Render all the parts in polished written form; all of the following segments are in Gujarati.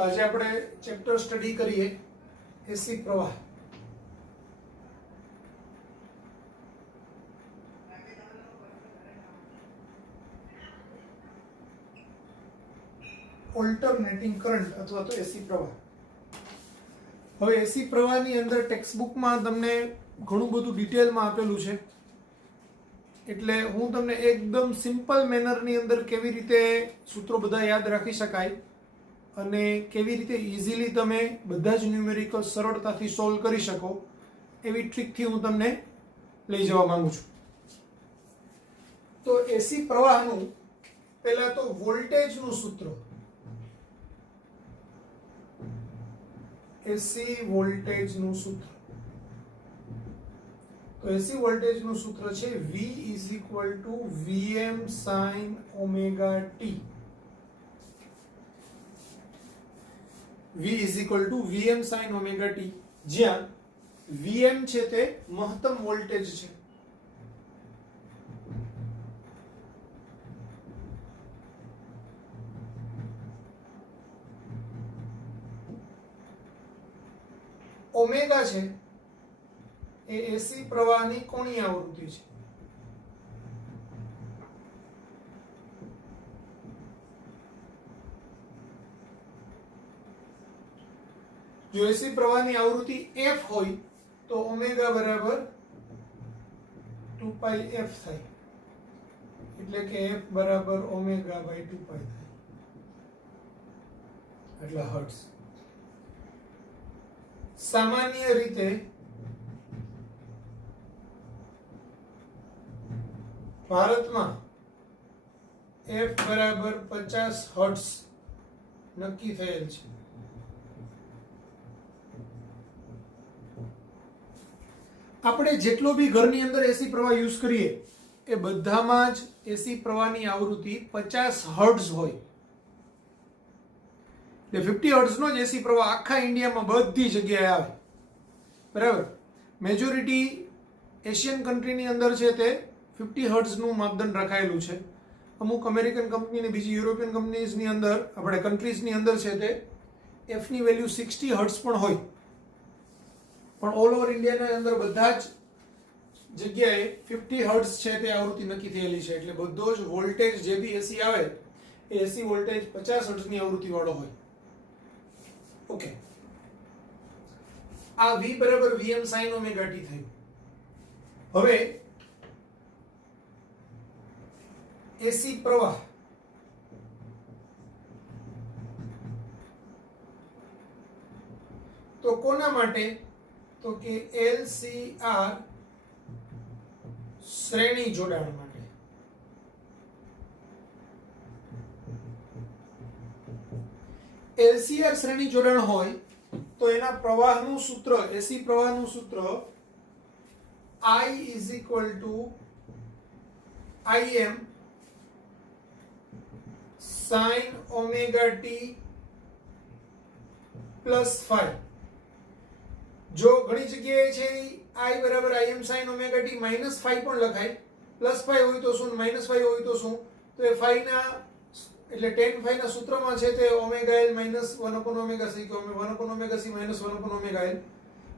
आज આપણે ચેપ્ટર સ્ટડી કરીએ એસી પ્રવાહ। ઓલ્ટરનેટિંગ કરંટ અથવા તો એસી પ્રવાહ। હવે એસી પ્રવાહની અંદર ટેક્સ્ટ બુકમાં તમને ઘણું બધું ડિટેલમાં આપેલું છે, એટલે હું તમને એકદમ સિમ્પલ મેનરની અંદર કેવી રીતે સૂત્રો બધા યાદ રાખી શકાય અને કેવી રીતે ઇઝીલી તમે બધા જ ન્યુમેરિકલ સરળતાથી સોલ્વ કરી શકો એવી ટ્રીકથી હું તમને લઈ જવા માંગુ છું। તો એસી પ્રવાહનું પહેલા તો વોલ્ટેજનું સૂત્ર, એસી વોલ્ટેજનું સૂત્ર, તો એસી વોલ્ટેજનું સૂત્ર છે V = Vm sin omega t। V = Vm sin omega t, જ્યાં Vm છે તે મહત્તમ વોલ્ટેજ છે, ઓમેગા છે એ એસી પ્રવાહની કોણીય આવૃત્તિ છે। જો એસી પ્રવાહની આવૃત્તિ f હોય તો ઓમેગા બરાબર 2πf થાય, એટલે કે f બરાબર ઓમેગા બાય 2π થાય, એટલે હર્ટ્ઝ। સામાન્ય રીતે ભારતમાં f બરાબર 50 હર્ટ્ઝ નક્કી થયેલ છે। આપણે જેટલો બી ઘરની અંદર એસી પ્રવાહ યુઝ કરીએ એ બધામાં જ એસી પ્રવાહની આવૃત્તિ 50 હર્ટ્ઝ હોય, એટલે 50 હર્ટ્ઝનો જ એસી પ્રવાહ આખા ઇન્ડિયામાં બધી જગ્યાએ આવે, બરાબર। મેજોરિટી એશિયન કન્ટ્રીની અંદર છે તે 50 હર્ટ્ઝનું માપદંડ રખાયેલું છે। અમુક અમેરિકન કંપની અને બીજી યુરોપિયન કંપનીઝની અંદર, આપણે કન્ટ્રીઝની અંદર છે તે એફની વેલ્યુ 60 હર્ટ્ઝ પણ હોય, પણ ઓલ ઓવર ઇન્ડિયાના અંદર બધા જ જગ્યાએ 50 હર્ટ્ઝ છે તે આવૃત્તિ નક્કી થયેલી છે, એટલે બધો જ વોલ્ટેજ જે બી એસી આવે એ એસી વોલ્ટેજ 50 હર્ટ્ઝની આવૃત્તિ વાળો હોય। ઓકે, આ V બરાબર Vm sin ઓમેગા t થયું। હવે એસી પ્રવાહ તો કોના માટે, તો કે LCR શ્રેણી જોડાણ માટે। LCR શ્રેણી જોડાણ હોય તો એના પ્રવાહનું સૂત્ર, એસી પ્રવાહનું સૂત્ર I = Im sin omega t +ϕ। જો ઘણી જગ્યાએ છે I બરાબર Im sin ઓમેગા t -ϕ પણ લખાય, +ϕ હોય તો શું, -ϕ હોય તો શું, તો એ ϕ ના એટલે tan ϕ ના સૂત્રમાં છે તે ઓમેગા l - 1/ωc કે 1/ωc - 1/ωl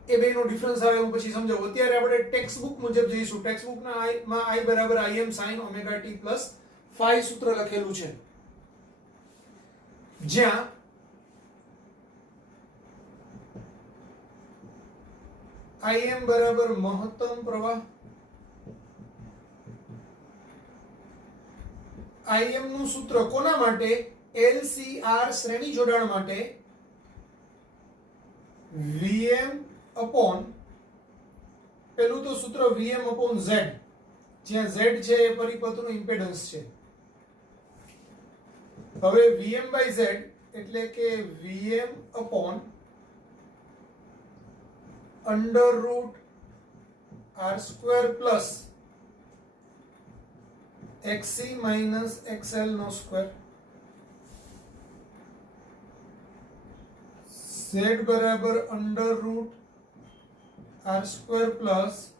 એ બેનો ડિફરન્સ આવે, હું પછી સમજાવું। અત્યારે આપણે ટેક્સ્ટ બુક મુજબ જઈશું। ટેક્સ્ટ બુકના માં I બરાબર Im sin ઓમેગા t +ϕ સૂત્ર લખેલું છે, જ્યાં Im બરાબર મહત્તમ પ્રવાહ, Im નું સૂત્ર કોના માટે, LCR શ્રેણી જોડાણ માટે Vm અપોન, પેલું તો સૂત્ર Vm અપોન Z, જ્યાં Z છે એ પરિપથનું ઇમ્પેડન્સ છે। હવે Vm બાય Z એટલે કે Vm upon √r² plus XC minus XL નો સ્ક્વેર, Z બરાબર under route R square plus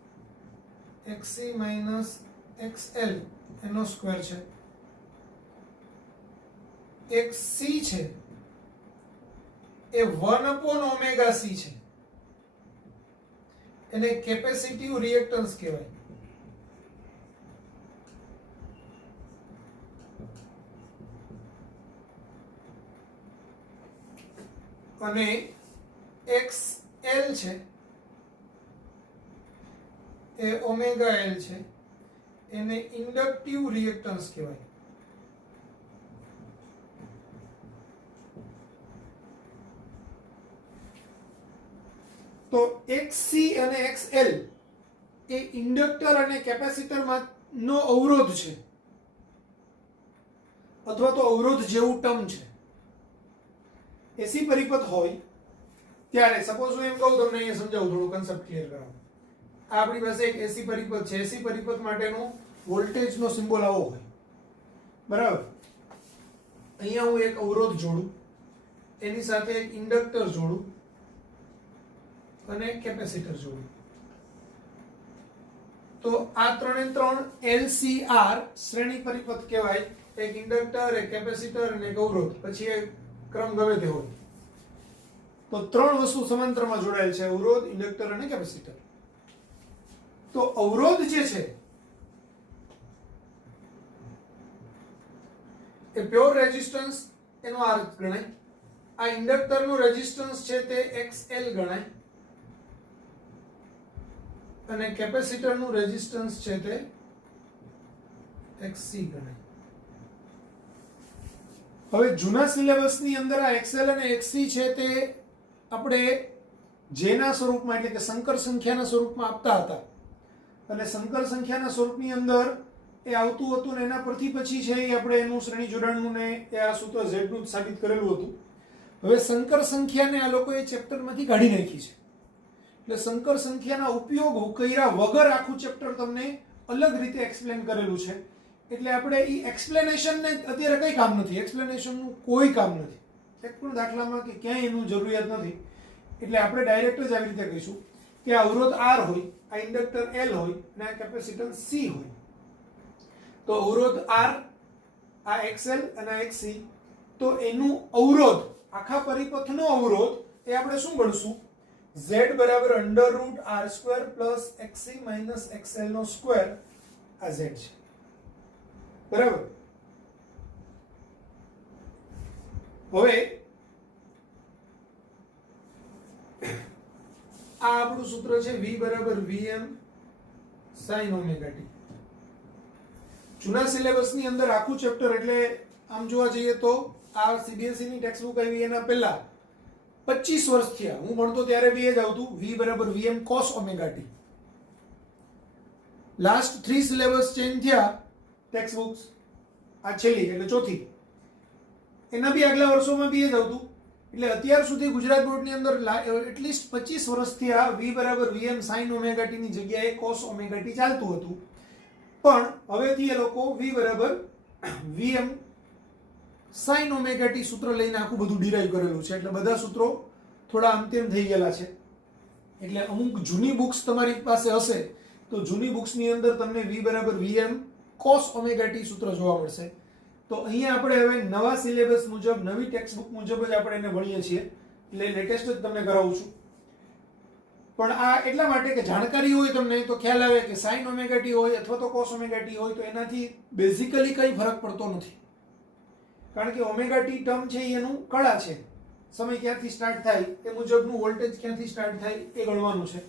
XC minus XL એનો સ્ક્વેર છે. XC છે એ 1/ωc છે, એને કેપેસિટિવ રિએક્ટન્સ કહેવાય. અને XL છે એ ઓમેગા L છે, એને ઇન્ડક્ટિવ રિએક્ટન્સ કહેવાય. તો XC અને XL એ ઇન્ડક્ટર અને કેપેસિટરમાં નો અવરોધ છે, અથવા તો અવરોધ જેવું ટર્મ છે. એસી પરિપથ હોય ત્યારે સપોઝ હું એમ કહું, તમને અહીંયા સમજાવું, થોડું કન્સેપ્ટ ક્લિયર કરાવું. આપણી પાસે એક એસી પરિપથ છે. એસી પરિપથ માટેનો વોલ્ટેજનો સિમ્બોલ આવો હોય, બરાબર. અહીંયા હું એક અવરોધ જોડું, એની સાથે એક ઇન્ડક્ટર જોડું અને કેપેસિટર જોડું. તો આ 3 LCR શ્રેણી પરિપથ કહેવાય. એક ઇન્ડક્ટર, એક કેપેસિટર અને એક અવરોધ, પછી એક ક્રમ ગમે તે હોય. તો 3 વસ્તુ સમાંતરમાં જોડાયેલ છે, અવરોધ, ઇન્ડક્ટર અને કેપેસિટર. તો અવરોધ જે છે એ પ્યોર રેઝિસ્ટન્સ એનો R ગણાય. આ ઇન્ડક્ટરનું રેઝિસ્ટન્સ છે તે XL ગણાય, અને કેપેસિટરનું રેઝિસ્ટન્સ છે તે XC ગણાય. હવે જૂના સિલેબસની અંદર આ XL અને XC છે તે આપણે જેના સ્વરૂપમાં, એટલે કે સંકર સંખ્યાના સ્વરૂપમાં આપતા હતા, અને સંકર સંખ્યાના સ્વરૂપની અંદર એ આવતું હતું ને એના પરથી પછી છે એ આપણે એનું શ્રેણી જોડાણનું ને એ આ સૂત્ર Z નું સાબિત કરેલું હતું. હવે સંકર સંખ્યાને આ લોકોએ ચેપ્ટરમાંથી કાઢી નાખી છે. એટલે સંકર સંખ્યાના ઉપયોગો કર્યા વગર આખું ચેપ્ટર તમને અલગ રીતે એક્સપ્લેન કરેલું છે. એટલે આપણે એ એક્સપ્લેનેશનને અત્યારે કંઈ કામ નથી, એક્સપ્લેનેશનનું કોઈ કામ નથી, એક પણ દાખલામાં કે ક્યાંય એનું જરૂરિયાત નથી. એટલે આપણે ડાયરેક્ટ જ આવી રીતે કહીશું કે આ અવરોધ R હોય, આ ઇન્ડક્ટર L હોય અને આ કેપેસિટન્સ C હોય. તો અવરોધ R, આ XL અને આ XC, તો એનું અવરોધ, આખા પરિપથનો અવરોધ એ આપણે શું ગણશું? Z બરાબર under route R square plus XC minus XL નો સ્ક્વેર, આ Z છે, બરાબર. હવે આ આપણું સૂત્ર છે V બરાબર Vm sin ઓમેગા t. જૂના સિલેબસની અંદર આખું ચેપ્ટર, એટલે આમ જોવા જઈએ તો આ CBSE ની ટેક્સ્ટ બુક આવી એના પહેલા 25 વર્ષ થયા. હું ભણતો ત્યારે બી એ જ આવતું, V બરાબર Vm cos omega t. Last 3 syllabus change થયા ટેક્સ્ટ બુક્સ, આ છેલ્લી એટલે ચોથી, એના બી આગલા વર્ષોમાં બી એ જ આવતું. એટલે અત્યાર સુધી ગુજરાત બોર્ડની અંદર એટલીસ્ટ 25 વર્ષથી આ V બરાબર Vm sin ઓમેગા t ની જગ્યાએ cos ઓમેગા t ચાલતું હતું. પણ હવેથી એ લોકો V બરાબર Vm sin ઓમેગા t સૂત્ર લઈને આખું બધું ડિરાઈવ કરેલું છે. એટલે બધા સૂત્રો થોડા આમ તેમ થઈ ગયેલા છે. એટલે અમુક જૂની બુક્સ તમારી પાસે હશે તો જૂની બુક્સની અંદર તમને V બરાબર Vm cos ઓમેગા t સૂત્ર જોવા મળશે. તો અહીંયા આપણે હવે નવા સિલેબસ મુજબ, નવી ટેક્સ્ટ બુક મુજબ જ આપણે એને ભણીએ છીએ. એટલે લેટેસ્ટ જ તમને કરાવું છું. પણ આ એટલા માટે કે જાણકારી હોય તમને તો ખ્યાલ આવે કે sin ઓમેગા t હોય અથવા તો cos ઓમેગા t હોય તો એનાથી બેઝિકલી કંઈ ફરક પડતો નથી. કારણ કે ઓમેગા ટી ટર્મ છે એનું કળા છે, સમય ક્યાંથી સ્ટાર્ટ થાય એ મુજબનું વોલ્ટેજ ક્યાંથી સ્ટાર્ટ થાય એ ગણવાનું છે.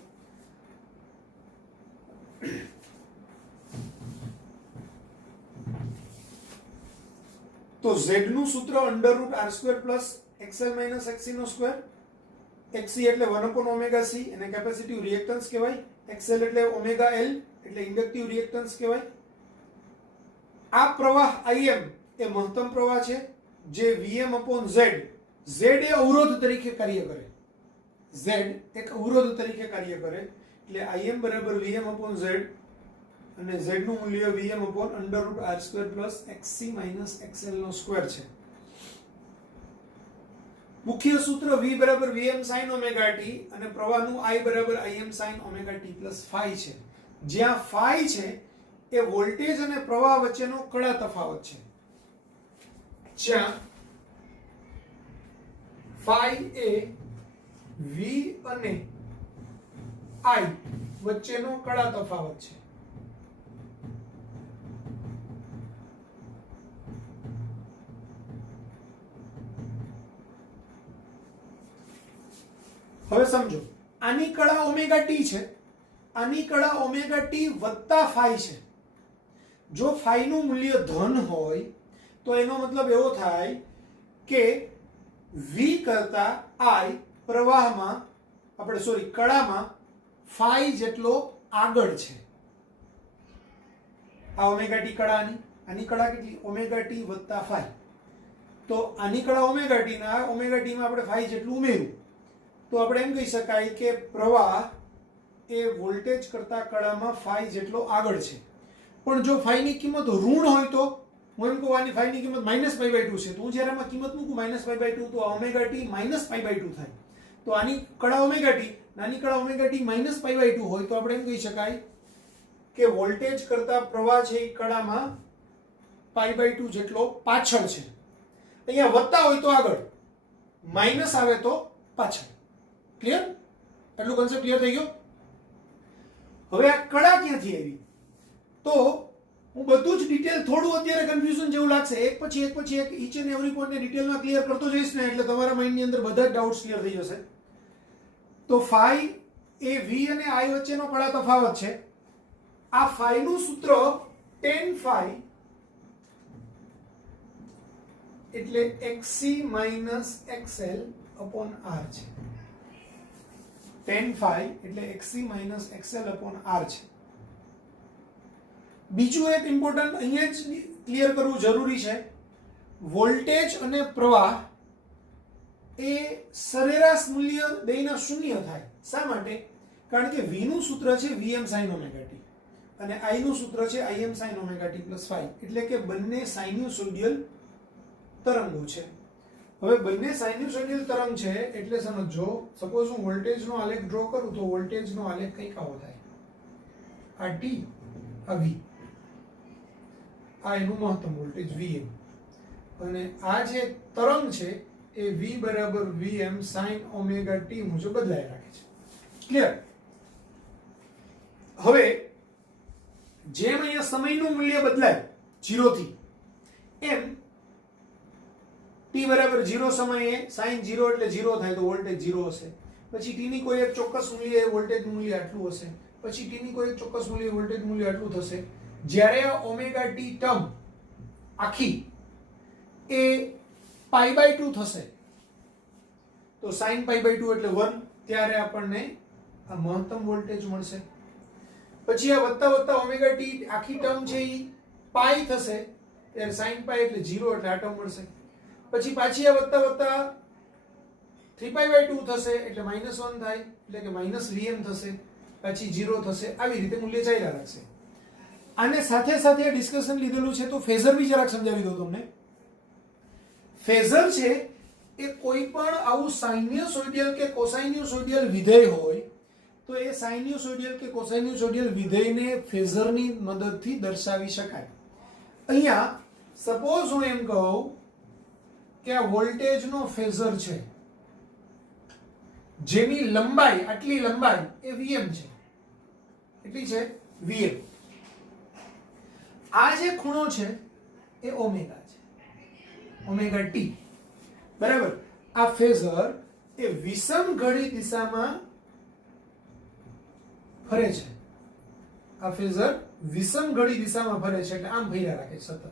તો Z નું સૂત્ર under route R square plus XL minus XC નો સ્ક્વેર. XC એટલે 1/ωc અને કેપેસિટિવ રિએક્ટન્સ કહેવાય. XL એટલે ઓમેગા L એટલે ઇન્ડક્ટિવ રિએક્ટન્સ કહેવાય. આ પ્રવાહ IM એ મહત્તમ પ્રવાહ છે જે Vm/Z, Z એ અવરોધ તરીકે કાર્ય કરે. Z એક અવરોધ તરીકે કાર્ય કરે એટલે Im બરાબર Vm/Z અને z નું મૂલ્ય vm/√r² plus xc minus xl નો સ્ક્વેર છે. મુખ્ય સૂત્ર v બરાબર vm sin ઓમેગા t અને પ્રવાહનું I બરાબર im sin omega t plus phi છે. જ્યાં phi છે એ વોલ્ટેજ અને પ્રવાહ વચ્ચેનો કડા તફાવત છે. જ્યાં phi એ v અને I વચ્ચેનો કડા તફાવત છે. હવે સમજો, આની કડા ઓમેગા ટી છે, આની કડા ઓમેગા ટી વત્તા phi છે. જો phi નું મૂલ્ય ધન હોય તો એનો મતલબ એવો થાય કે v કરતા I પ્રવાહમાં કડામાં phi જેટલો આગળ છે. આ ઓમેગા ટી કડાની, આની કડા કેટલી? ઓમેગા ટી વત્તા phi. તો આની કડા ઓમેગા ટી ના ઓમેગા ટી માં આપણે phi જેટલું ઉમેર્યું તો આપણે એમ કહી શકાય કે પ્રવાહ એ વોલ્ટેજ કરતા કડામાં phi જેટલો આગળ છે. પણ જો phi ની કિંમત ઋણ હોય તો હું એમ કહું આની phi ની કિંમત -π/2 છે, તો હું જ્યારે આમાં કિંમત મૂકું -π/2 તો ઓમેગા ટી -π/2 થાય. તો આની કડા ઓમેગા ટી, નાની કડા ઓમેગા ટી -π/2 હોય તો આપણે એમ કહી શકાય કે વોલ્ટેજ કરતા પ્રવાહ છે એ કડામાં π/2 જેટલો પાછળ છે. અહીંયા વત્તા હોય તો આગળ, માઇનસ આવે તો પાછળ. ક્લિયર? એટલું કન્સેપ્ટ ક્લિયર થઈ ગયો? હવે આ કડા ક્યાંથી આવી? તો હું બધું જ ડિટેલ, થોડું અત્યારે કન્ફ્યુઝન જેવું લાગશે, એક પછી એક ઈચ એન્ડ એવરી પોઈન્ટને ડિટેલમાં ક્લિયર કરતો જઈશ ને એટલે તમારા માઇન્ડની અંદર બધા જ ડાઉટ્સ ક્લિયર થઈ જશે. તો phi એ v અને I વચ્ચેનો કડા તફાવત છે. આ phi નું સૂત્ર tan phi એટલે xc minus xl upon r છે. tan phi એટલે xc minus xl upon r છે. બીજું એક ઇમ્પોર્ટન્ટ અહીંયા જ ક્લિયર કરવું જરૂરી છે, વોલ્ટેજ અને પ્રવાહ એ સરેરાશ મૂલ્ય બેયના શૂન્ય થાય. શા માટે? કારણ કે v નું સૂત્ર છે vm sin ઓમેગા t અને I નું સૂત્ર છે im sin omega t plus phi, એટલે કે બંને સાઇન્યુસોઇડલ તરંગો છે. હવે બંને સાઇન્યુસોઇડલ તરંગ છે એટલે સમજો, સપોઝ હું વોલ્ટેજનો આલેખ ડ્રો કરું તો વોલ્ટેજનો આલેખ કંઈક આવો થાય. આ t, આ v, આ એનું મહત્તમ વોલ્ટેજ vm, અને આ જે તરંગ છે એ v બરાબર vm sin ઓમેગા t મુજબ બદલાઈ રાખે છે. ક્લિયર? હવે જેમ અહીંયા સમયનું મૂલ્ય બદલાય 0 થી, એમ t બરાબર 0 સમયે sin 0 એટલે 0 થાય તો વોલ્ટેજ 0 હશે. પછી t ની કોઈ એક ચોક્કસ મૂલ્ય વોલ્ટેજનું મૂલ્ય આટલું હશે. પછી t ની કોઈ એક ચોક્કસ મૂલ્ય વોલ્ટેજ મૂલ્ય આટલું થશે. જ્યારે આ ઓમેગા ટી ટર્મ આખી એ π/2 થશે તો sin π/2 એટલે 1, ત્યારે આપણને આ મહત્તમ વોલ્ટેજ મળશે. પછી આ વત્તા ઓમેગા ટી આખી ટર્મ છે એ પાઈ થશે ત્યારે sin π એટલે 0 એટલે આ ટર્મ મળશે. પછી પાછી આ વત્તા 3π/2 થશે એટલે -1 થાય એટલે કે -vm થશે. પછી 0 થશે. આવી રીતે મૂલ્ય ચાલ્યા રાખશે. આને સાથે સાથે ડિસ્કશન લીધેલું છે તો ફેઝર બી જરાક સમજાવી દઉં તમને. ફેઝર છે એ કોઈ પણ આવું સાઇન્યુસોઇડલ કે કોસાઇન્યુસોઇડલ વિધેય હોય તો એ સાઇન્યુસોઇડલ કે કોસાઇન્યુસોઇડલ વિધેયને ફેઝરની મદદથી દર્શાવી શકાય. અહીંયા સપોઝ હું એમ કહું કે આ વોલ્ટેજનો ફેઝર છે જેની લંબાઈ, આટલી લંબાઈ એ vm છે. એટલી છે vm. આ જે ખૂણો છે એ ઓમેગા છે, ઓમેગા t. બરાબર? આ ફેઝર એ વિષમ ઘડી દિશામાં ફરે છે. આ ફેઝર વિષમ ઘડી દિશામાં ફરે છે એટલે આમ ફર્યા રાખે સતત.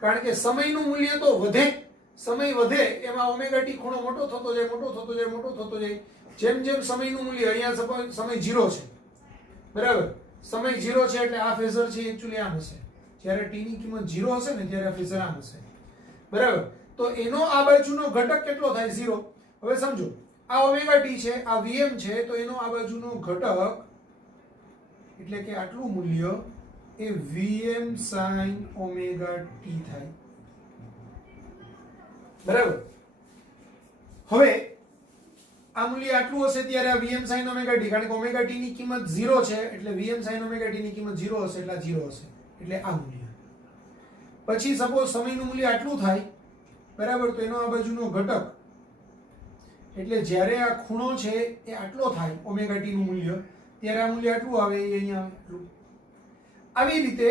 કારણ કે સમયનું મૂલ્ય તો વધે, સમય વધે એમાં ઓમેગા ટી ખૂણો મોટો થતો જાય. જેમ જેમ સમયનું મૂલ્ય, અહીંયા સમય 0 છે, બરાબર? સમય 0 છે એટલે આ ફેઝર છે એક્ચ્યુઅલી આમ હશે. જ્યારે t ની કિંમત 0 હશે ને ત્યારે આ ફેઝર આમ હશે. બરાબર? તો એનો આ બાજુનો ઘટક કેટલો થાય? 0. હવે સમજો, આ ઓમેગા ટી છે, આ vm છે, તો એનો આ બાજુનો ઘટક એટલે કે આટલું મૂલ્ય એ Vm sin ઓમેગા t થાય. બરાબર. હવે આ મૂલ્ય આટલું હશે ત્યારે આ Vm sin ઓમેગા t, કારણ કે ઓમેગા t ની કિંમત 0 છે એટલે Vm sin ઓમેગા t ની કિંમત 0 હશે એટલે 0 હશે, એટલે આ મૂલ્ય. પછી સપોઝ સમયનું મૂલ્ય આટલું થાય, બરાબર, તો એનો આ બાજુનો ઘટક એટલે જ્યારે આ ખૂણો છે એ આટલો થાય ઓમેગા t નું મૂલ્ય, ત્યારે આ મૂલ્ય આટલું આવે, એ અહીંયા આવે આટલું. આવી રીતે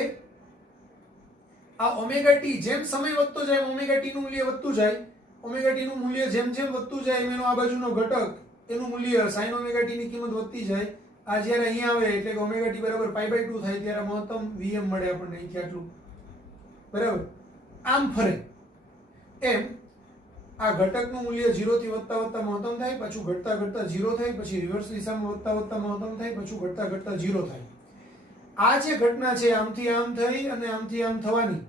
આ ઓમેગા t જેમ સમય વધતો જાય ઓમેગા t નું મૂલ્ય વધતું જાય, ઓમેગા t નું મૂલ્ય જેમ જેમ વધતું જાય એનો આ બાજુનો ઘટક એનું મૂલ્ય sin ઓમેગા t ની કિંમત વધતી જાય. આ જ્યારે અહીંયા આવે એટલે કે ઓમેગા t બરાબર π/2 થાય ત્યારે મહત્તમ Vm મળે આપણને અહીં આટલું. બરાબર. આમ ફરે એમ આ ઘટકનું મૂલ્ય 0 થી વધતા વધતા મહત્તમ થાય, પાછું ઘટતા ઘટતા 0 થાય, પછી રિવર્સ દિશામાં વધતા વધતા મહત્તમ થાય, પાછું ઘટતા ઘટતા 0 થાય. આ જે ઘટના છે આમથી આમ થઈ અને આમથી આમ થવાની,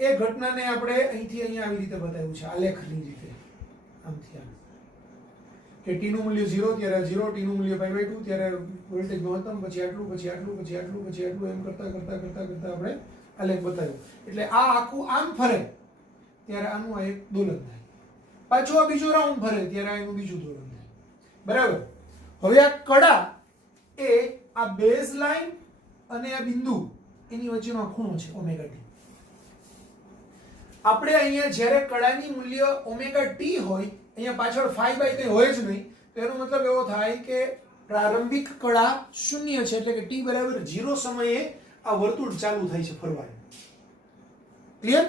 એ ઘટનાને આપણે અહીંથી અહીંયા આવી રીતે બતાવ્યું છે આલેખની રીતે, આમથી આમ કે t નું મૂલ્ય 0 ત્યારે 0, t નું મૂલ્ય π/2 ત્યારે વોલ્ટેજ મહત્તમ, પછી આટલું, પછી આટલું, પછી આટલું, પછી આટલું, એમ કરતા કરતા કરતા કરતા આપણે આલેખ બતાવ્યો. એટલે આ આખું આમ ફરે ત્યારે આનું આ એક દોલન થાય, પાછું આ બીજો રાઉન્ડ ફરે ત્યારે આનું બીજું દોલન થાય. બરાબર. હવે આ કડા એ આ બેઝ લાઈન અને આ બિંદુ એની વચ્ચેનો ખૂણો છે ઓમેગા t. આપણે અહીંયા જ્યારે કડાની મૂલ્ય ઓમેગા t હોય, અહીંયા પાછળ phi બાય કંઈ હોય જ નહીં, તો એનો મતલબ એવો થાય કે પ્રારંભિક કડા શૂન્ય છે, એટલે કે t બરાબર 0 સમયે આ વર્તુળ ચાલુ થાય છે ફરવાનું. ક્લિયર?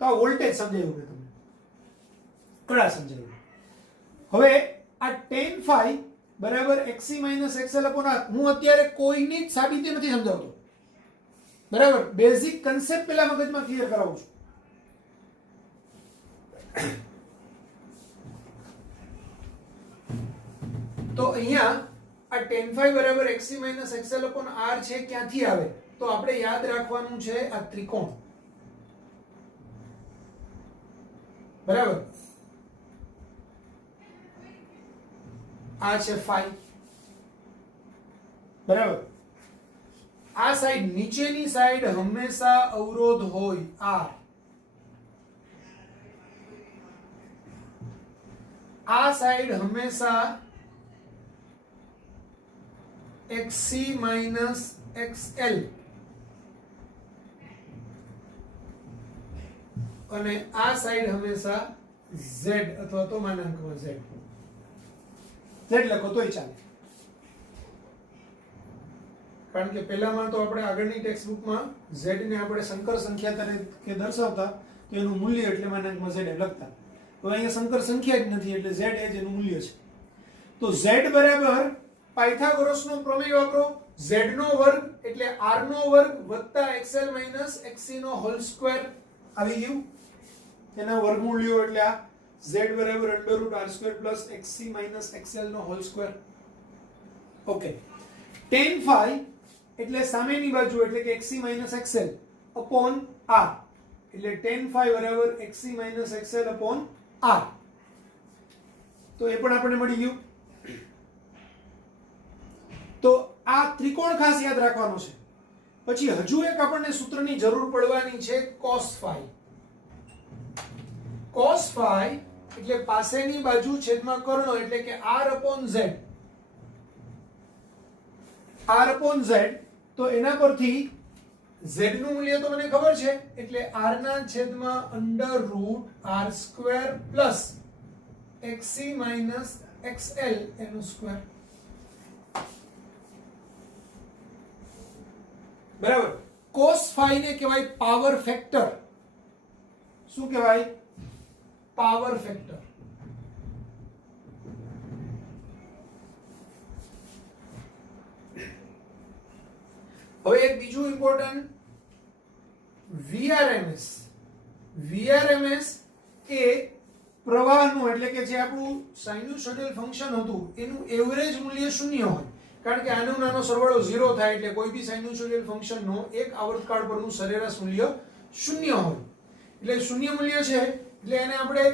તો આ વોલ્ટેજ સમજાયું મેં તમને, કડા સમજાયું. હવે આ tan phi બરાબર xc - xl / r, હું અત્યારે કોઈની જ સાબિતી નથી સમજાવતો, બરાબર, બેઝિક કન્સેપ્ટ પેલા મગજમાં ક્લિયર કરાવું છું. તો અહીંયા આ tan phi બરાબર xc - xl / r છે, ક્યાંથી આવે? તો આપણે યાદ રાખવાનું છે આ ત્રિકોણ, બરાબર, આ છે phi, બરાબર. આ સાઈડ, નીચેની સાઈડ હંમેશા અવરોધ હોય r, આ સાઈડ હંમેશા xc - xl અને આ સાઈડ હંમેશા z અથવા તો માનાંકમાં z લખો તોય ચાલે, કારણ કે પહેલામાં તો આપણે આગળની ટેક્સ્ટ બુકમાં z ને આપણે સંકર સંખ્યા તરીકે દર્શાવતા, તો એનું મૂલ્ય એટલે માનાંકમાં z લખતા. તો અહીંયા સંકર સંખ્યા જ નથી એટલે z એ જ એનું મૂલ્ય છે. તો z બરાબર પાયથાગોરસનો પ્રમેય વાપરો, z નો વર્ગ એટલે r નો વર્ગ વત્તા xl - xc નો હોલ સ્ક્વેર આવી ગયું, તેના વર્ગમૂળ્યો એટલે આ z બરાબર √r² + xc - xl નો whole square. Okay. tan phi એટલે સામેની બાજુ એટલે કે xc - xl upon r, એટલે tan phi બરાબર xc - xl upon r. તો એ પણ આપણને મળી ગયું. તો આ ત્રિકોણ ખાસ યાદ રાખવાનો છે. પછી હજુ એક આપણને સૂત્રની જરૂર પડવાની છે, cos phi. cos phi એટલે પાસેની બાજુ છેદમાં કર્ણ એટલે કે r/z, r/z. તો એના પરથી z નું મૂલ્ય તો મને ખબર છે, એટલે r ના છેદમાં √r² + xc - xl એનું સ્ક્વેર, બરાબર. cos phi ને કહેવાય પાવર ફેક્ટર. શું કહેવાય? Power factor. હવે એક બીજું ઇમ્પોર્ટન્ટ VRMS. VRMS એ પ્રવાહનું એટલે કે જે આપણું સાઇન્યુસોઇડલ ફંક્શન હતું એનું એવરેજ મૂલ્ય શૂન્ય હોય, કારણ કે આનો નાનો સરવાળો 0 થાય એટલે કોઈ બી સાઇન્યુસોઇડલ ફંક્શનનો એક આવર્તકાળ પરનું સરેરાશ મૂલ્ય શૂન્ય હોય. એટલે શૂન્ય મૂલ્ય છે એટલે એને આપણે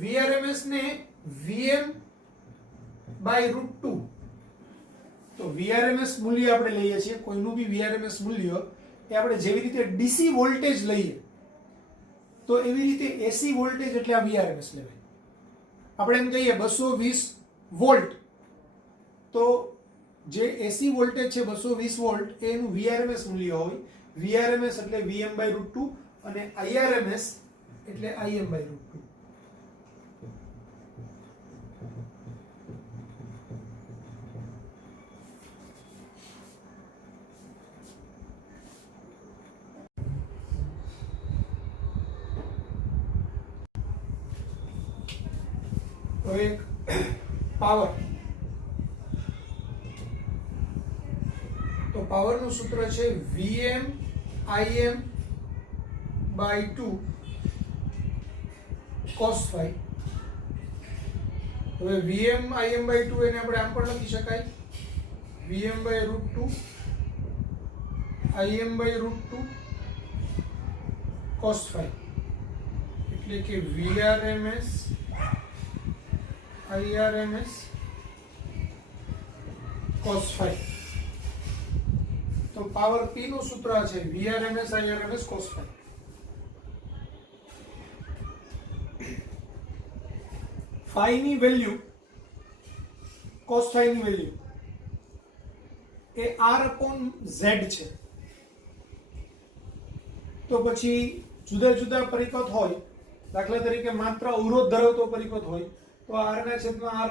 VRMS ને Vm/√2, તો તો VRMS મૂલ્ય આપણે લઈએ છીએ, કોઈનું બી VRMS મૂલ્ય એ આપણે જેવી રીતે DC વોલ્ટેજ લઈએ તો એવી રીતે AC વોલ્ટેજ એટલે આ VRMS લેવાય. આપણે એમ કહીએ 220 વોલ્ટ, તો જે AC વોલ્ટેજ છે 220 વોલ્ટ એનું VRMS મૂલ્ય હોય. VRMS એટલે Vm/√2 અને IRMS એટલે Im/√2. તો એક પાવર, તો પાવરનું સૂત્ર છે Vm Im/2 cos phi. હવે Vm Im/2 એને આપણે આમ પણ લખી શકાય Vm/√2 Im/√2 cos phi, એટલે કે VRMS IRMS cos phi. તો પાવર P નું સૂત્ર છે VRMS IRMS cos phi. phi ની વેલ્યુ, cos phi ની વેલ્યુ એ R/Z છે. તો પછી જુદા જુદા પરિપથ હોય, દાખલા તરીકે માત્ર અવરોધ ધરાવતો પરિપથ હોય તો R ના છેદમાં R,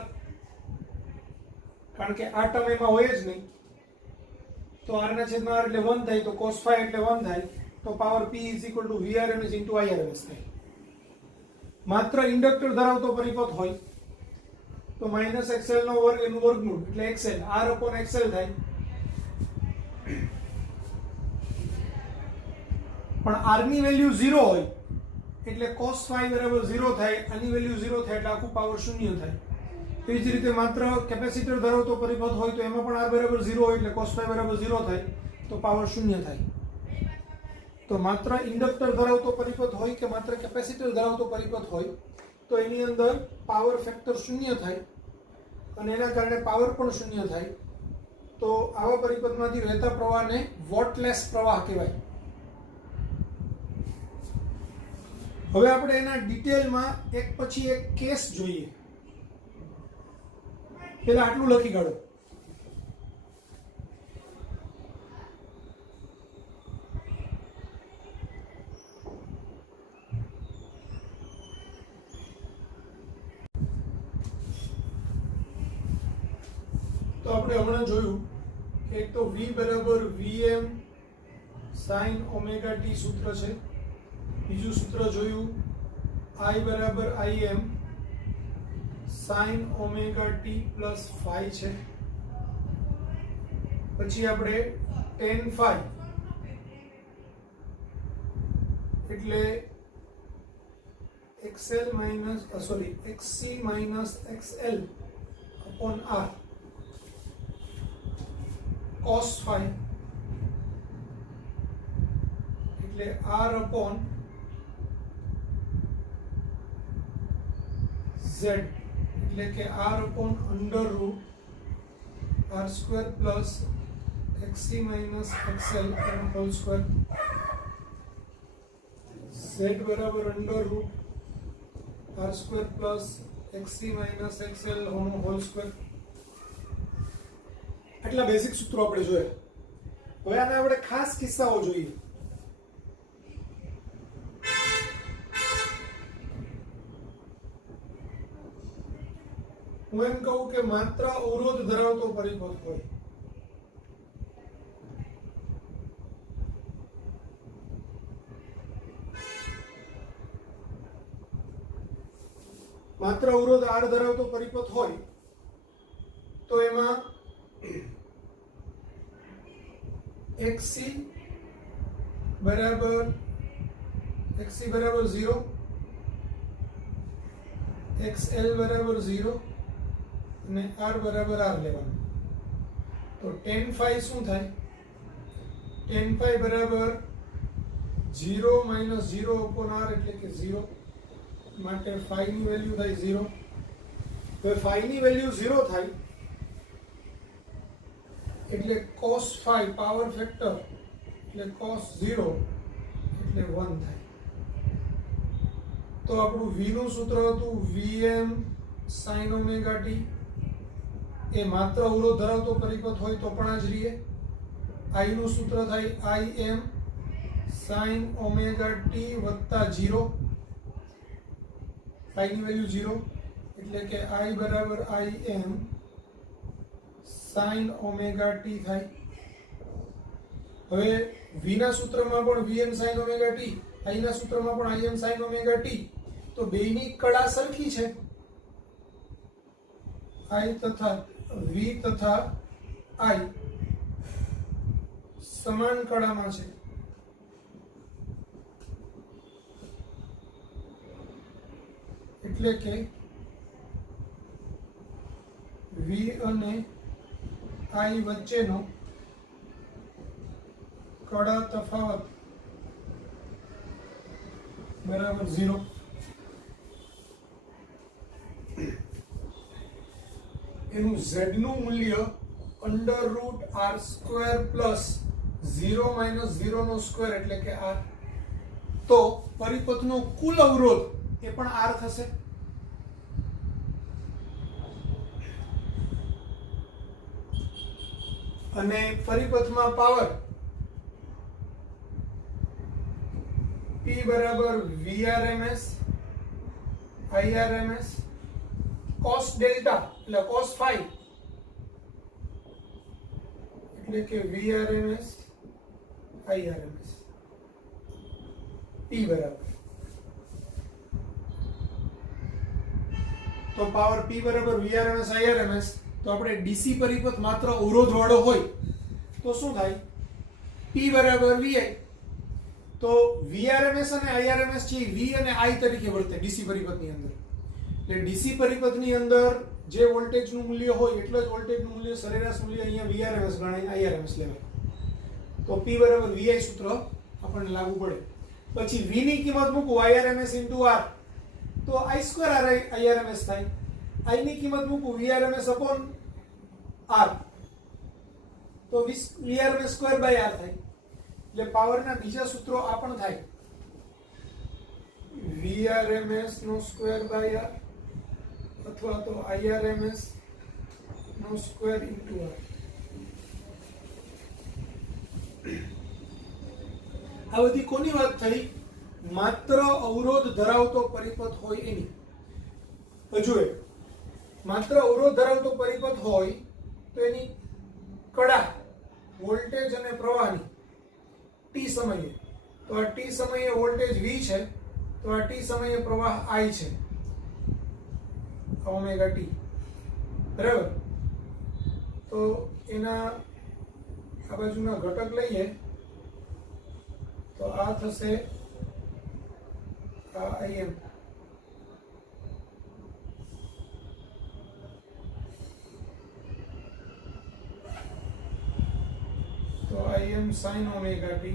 કારણ કે આ ટર્મ એમાં હોય જ નહીં, તો R ના છેદમાં R એટલે 1 થાય, તો cos phi એટલે 1 થાય, તો પાવર P VRMS IRMS થાય. માત્ર ઇન્ડક્ટર ધરાવતો પરિપથ હોય તો -XL નો વર્ગ એનું વર્ગમૂળ એટલે XL, R/XL થાય. પણ R ની વેલ્યુ 0 હોય એટલે cos phi બરાબર 0 થાય, આની વેલ્યુ 0 થાય એટલે આખું પાવર શૂન્ય થાય. એવી જ રીતે માત્ર કેપેસિટર ધરાવતો પરિપથ હોય તો એમાં પણ R બરાબર 0 હોય એટલે cos phi બરાબર 0 થાય, તો પાવર શૂન્ય થાય. તો માત્ર ઇન્ડક્ટર ધરાવતો પરિપથ હોય કે માત્ર કેપેસિટર ધરાવતો પરિપથ હોય તો એની અંદર પાવર ફેક્ટર શૂન્ય થાય અને એના કારણે પાવર પણ શૂન્ય થાય. તો આવા પરિપથમાંથી વહેતા પ્રવાહને વોટલેસ પ્રવાહ કહેવાય. હવે આપણે એના ડિટેલમાં એક પછી એક કેસ જોઈએ. પહેલા આટલું લખી કાઢો. તો આપણે હમણાં જોયું કે એક તો V બરાબર Vm sin omega t સૂત્ર છે. બીજું સૂત્ર જોયું I બરાબર Im sin omega t plus phi છે. પછી આપણે tan phi એટલે XC minus XL upon R cos phi એટલે R upon Z એટલે કે R upon under root R square plus XC minus XL whole square. Z બરાબર under root R square plus XC minus XL whole square. આટલા બેઝિક સૂત્રો આપણે જોયા. હવે આને આપણે ખાસ કિસ્સાઓ જોઈએ. હું એમ કહું કે માત્ર અવરોધ ધરાવતો પરિપથ હોય, માત્ર અવરોધ R ધરાવતો પરિપથ હોય તો એમાં XC બરાબર 0, XL બરાબર 0 અને R બરાબર R લેવાનું. તો tan phi શું થાય? tan phi બરાબર 0 minus 0 upon R એટલે કે 0, માટે phi ની વેલ્યુ થાય 0. હવે phi ની વેલ્યુ 0 થાય એટલે cos phi પાવર ફેક્ટર એટલે cos 0 એટલે 1 થાય. તો આપણું v નું સૂત્ર હતું vm sin omega t. એ માત્ર અવરોધ ધરાવતો પરિપથ હોય તો પણ આ જ રહીએ. I નું સૂત્ર થાય im sin omega t વત્તા 0. phi ની વેલ્યુ 0 એટલે કે I બરાબર im sin omega t થાય. હવે v ના સૂત્રમાં પણ vm sin omega t, I ના સૂત્રમાં પણ im sin omega t. તો બેયની કળા સરખી છે. I તથા v તથા I સમાન કળામાં છે. એટલે કે v અને I વચ્ચેનો કળા તફાવત બરાબર 0. એનું z નું મૂલ્ય √r² પ્લસ 0 માઇનસ 0 નો સ્ક્વેર એટલે કે r. તો પરિપથનો કુલ અવરોધ એ પણ r થશે. અને પરિપથમાં પાવર p બરાબર vrms irms cos ડેલ્ટા એટલે cos phi એટલે કે vrms irms p બરાબર. તો પાવર p બરાબર vrms irms. તો આપણે ડીસી પરિપથ માત્ર અવરોધ વાળો હોય તો શું થાય? p બરાબર vi. તો vrms અને irms છે v અને I તરીકે વર્તે ડીસી પરિપથની અંદર. એટલે ડીસી પરિપથની અંદર જે વોલ્ટેજનું મૂલ્ય હોય એટલું જ વોલ્ટેજનું મૂલ્ય સરેરાશ મૂલ્ય અહીંયા vrms ગણાય irms લેવાય. તો p બરાબર vi સૂત્ર આપણને લાગુ પડે. પછી v ની કિંમત મૂકો irms * r તો I2 irms થાય. I ની કિંમત મૂકો vrms / r તો vrms ² / r થાય. એટલે પાવરના બીજા સૂત્રો આ પણ થાય vrms નો સ્ક્વેર / r અથવા તો irms નો સ્ક્વેર * r. આ બધી કોની વાત થઈ? માત્ર અવરોધ ધરાવતો પરિપથ હોય એની. હજુ માત્ર અવરોધ ધરાવતો પરિપથ હોય તો એની કળા વોલ્ટેજ અને પ્રવાહની t સમયે. તો આ t સમયે વોલ્ટેજ v છે, તો આ t સમયે પ્રવાહ I છે ઓમેગા t બરાબર. તો એના આ બાજુના ઘટક લઈએ તો આ થશે આ im. તો im sin omega t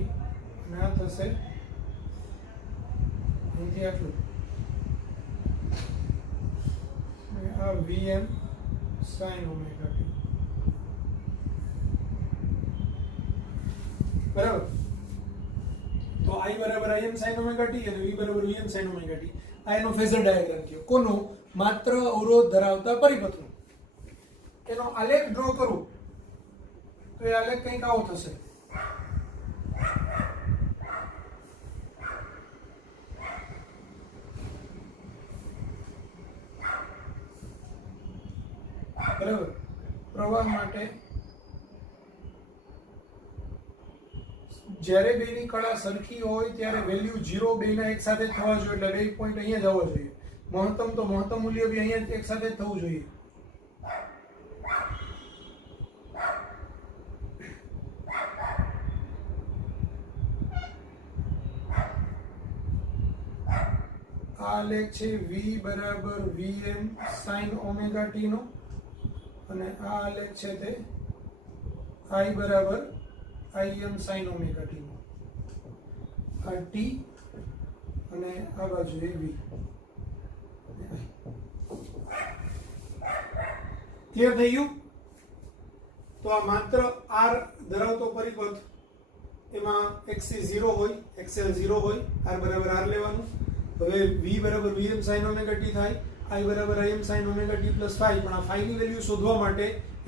અને આ થશે અહીંથી આટલું અને આ vm sin omega t બરાબર. તો I બરાબર im sin omega t અને v બરાબર vm sin omega t. આ એનો ફેઝર ડાયાગ્રામ થયો. કોનો? માત્ર અવરોધ ધરાવતા પરિપથનો. એનો આલેખ ડ્રો કરું તો એ આલેખ કંઈક આવો થશે. બરાબર. પ્રવાહ માટે જ્યારે બેની કળા સરખી હોય ત્યારે વેલ્યુ 0 બેના એક સાથે થવા જોઈએ. એટલે બે પોઈન્ટ અહીંયા જ આવવા જોઈએ. મહત્તમ તો મહત્તમ મૂલ્ય બી અહીંયા એક સાથે જ થવું જોઈએ. આ લેખ છે v બરાબર vm sin omega t નો અને આ લેખ છે તે I બરાબર im sin omega t નો. આ t અને આ બાજુ એ v. ક્લિયર થઈ ગયું? તો આ માત્ર r ધરાવતો પરિપથ, એમાં xc 0 હોય, xl 0 હોય, r બરાબર r લેવાનું. હવે v બરાબર vm sin omega t થાય, i બરાબર im sin omega t plus phi. પણ આ phi ની વેલ્યુ શોધવા માટે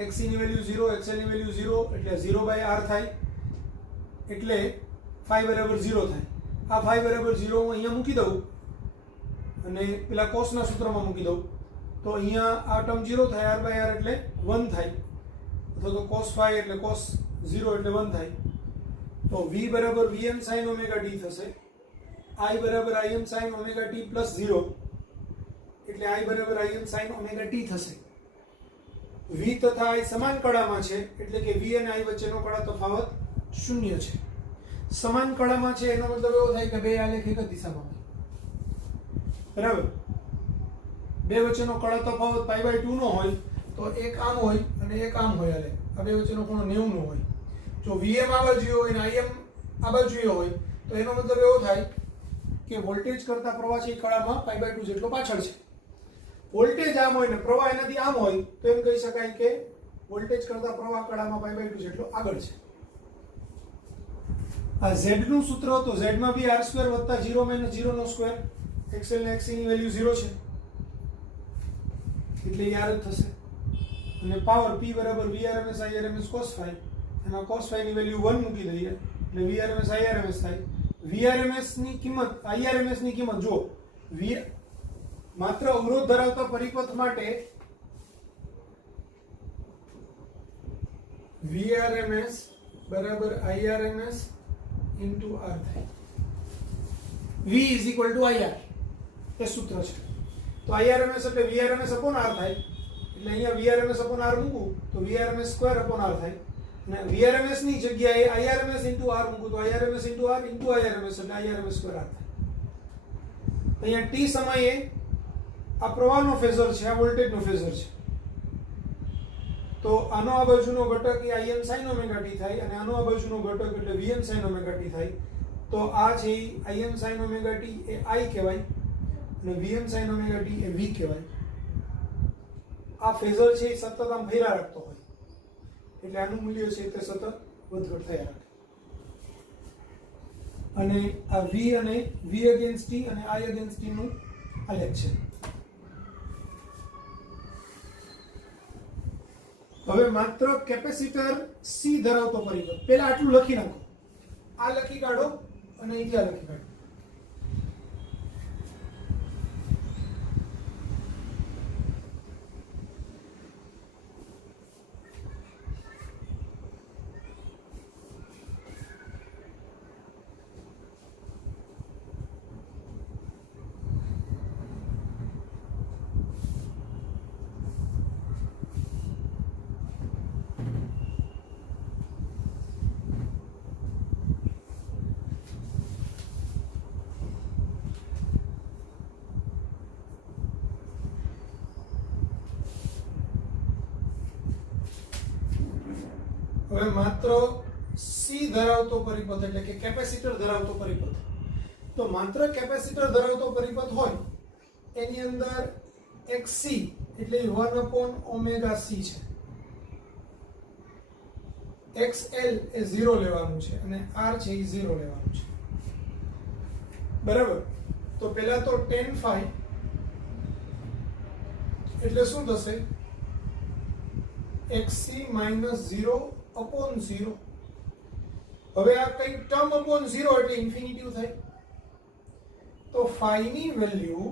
xc ની વેલ્યુ 0, xl ની વેલ્યુ 0 એટલે 0/r થાય, એટલે phi બરાબર 0 થાય. આ phi બરાબર 0 હું અહીંયા મૂકી દઉં અને પેલા cos ના સૂત્રમાં મૂકી દઉં તો અહીંયા આ ટર્મ 0 થાય, r/r એટલે 1 થાય, અથવા તો cos phi એટલે cos 0 એટલે 1 થાય. તો v બરાબર vm sin omega t થશે, i બરાબર im sin omega t plus 0 એટલે i બરાબર im sin omega t થશે. v તથા i સમાન કળામાં છે એટલે કે v અને i વચ્ચેનો કળા તફાવત 0 છે. સમાન કળામાં છે એનો મતલબ એવો થાય કે બે આલેખ એક જ દિશામાં હોય, બરાબર. બે વચ્ચેનો કળા તફાવત π/2 નો હોય તો એક આમ હોય અને એક આમ હોય, આલેખ આ બે વચ્ચેનો ખૂણો 90 નો હોય. જો vm આ બાજુએ હોય અને im આ બાજુએ હોય તો એનો મતલબ એવો થાય કે વોલ્ટેજ કરતા પ્રવાહ છે કળામાં π/2 જેટલો પાછળ છે. વોલ્ટેજ આમ હોય ને પ્રવાહ એનાથી આમ હોય તો એમ કહી શકાય કે વોલ્ટેજ કરતા પ્રવાહ કળામાં π/2 જેટલો આગળ છે. આ z નું સૂત્ર તો z માં બી r² + 0 - 0 નો સ્ક્વેર, xl ને xc ની વેલ્યુ 0 છે એટલે એ r જ થશે. અને પાવર p બરાબર vrms irms cos phi, એમાં cos phi ની વેલ્યુ 1 મૂકી દઈએ એટલે vrms irms થાય. vrms ની કિંમત irms ની કિંમત જો માત્ર અવરોધ ધરાવતા પરિપથ માટે vrms બરાબર irms into r થાય. v is equal to ir એ સૂત્ર છે. તો irms એટલે vrms upon r થાય, એટલે અહીંયા vrms upon r મૂકું તો vrms square upon r થાય, અને vrms ની જગ્યાએ irms into r મૂકું તો irms into r into irms એટલે irms square r થાય. અહીંયા t સમયે આ પ્રવાહનો ફેઝર છે, આ વોલ્ટેજનો ફેઝર છે. તો આનો આ બાજુનો ઘટક એ im sin omega t થાય અને આનો આ બાજુનો ઘટક એટલે vm sin omega t થાય. તો આ છે im sin omega t A i કહેવાય અને vm sin omega t એ v કહેવાય. આ ફેઝર છે એ સતત આમ ફેરા રાખતો હોય એટલે આનું મૂલ્ય છે તે સતત વધઘટ થયા રાખે. અને આ v અને v against t અને i against t નું આલેખ છે. હવે માત્ર કેપેસિટર C ધરાવતો પરિપથ, પહેલા આટલું લખી નાખો, આ લખી કાઢો અને અહીંયા લખી કાઢો. હવે માત્ર C ધરાવતો પરિપથ એટલે કે કેપેસિટર ધરાવતો પરિપથ, તો માત્ર કેપેસિટર ધરાવતો પરિપથ હોય એની અંદર xc એટલે 1/omega c છે, xl એ 0 લેવાનું છે અને r છે એ 0 લેવાનું છે, બરાબર. તો પહેલા તો tan phi એટલે શું થશે, xc - 0/0. હવે આ કઈ ટર્મ upon 0 એટલે ઇન્ફિનિટી થાય. તો phi ની વેલ્યુ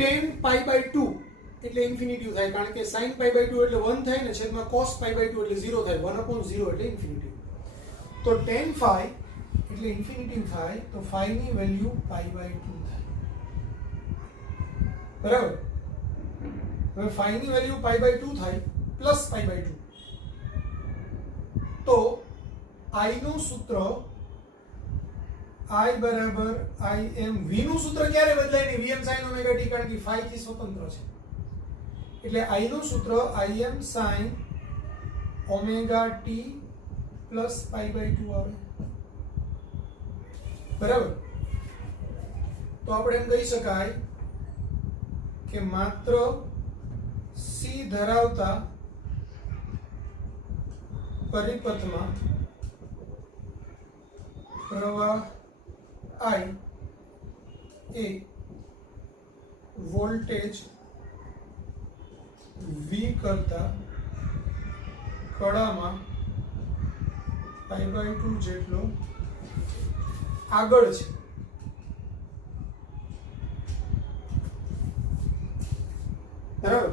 tan π/2 એટલે ઇન્ફિનિટી થાય, કારણ કે sin π/2 એટલે 1 થાય ને છેદમાં cos π/2 એટલે 0 થાય, 1/0 એટલે ઇન્ફિનિટી. તો tan phi એટલે ઇન્ફિનિટી થાય તો phi ની વેલ્યુ π/2 થાય, બરાબર. હવે phi ની વેલ્યુ π/2 થાય પ્લસ π/2, તો i નું સૂત્ર i બરાબર im, v નું સૂત્ર ક્યારે બદલાય નહીં, vm sin omega t, કારણ કે phi થી સ્વતંત્ર છે, એટલે i નું સૂત્ર im sin omega t plus π/2 આવે, બરાબર. તો આપણે એમ કહી શકાય કે માત્ર સી ધરાવતા પરિપથમાં પ્રવાહ I એ વોલ્ટેજ V કરતા કડામાં π/2 જેટલો આગળ છે. બરાબર,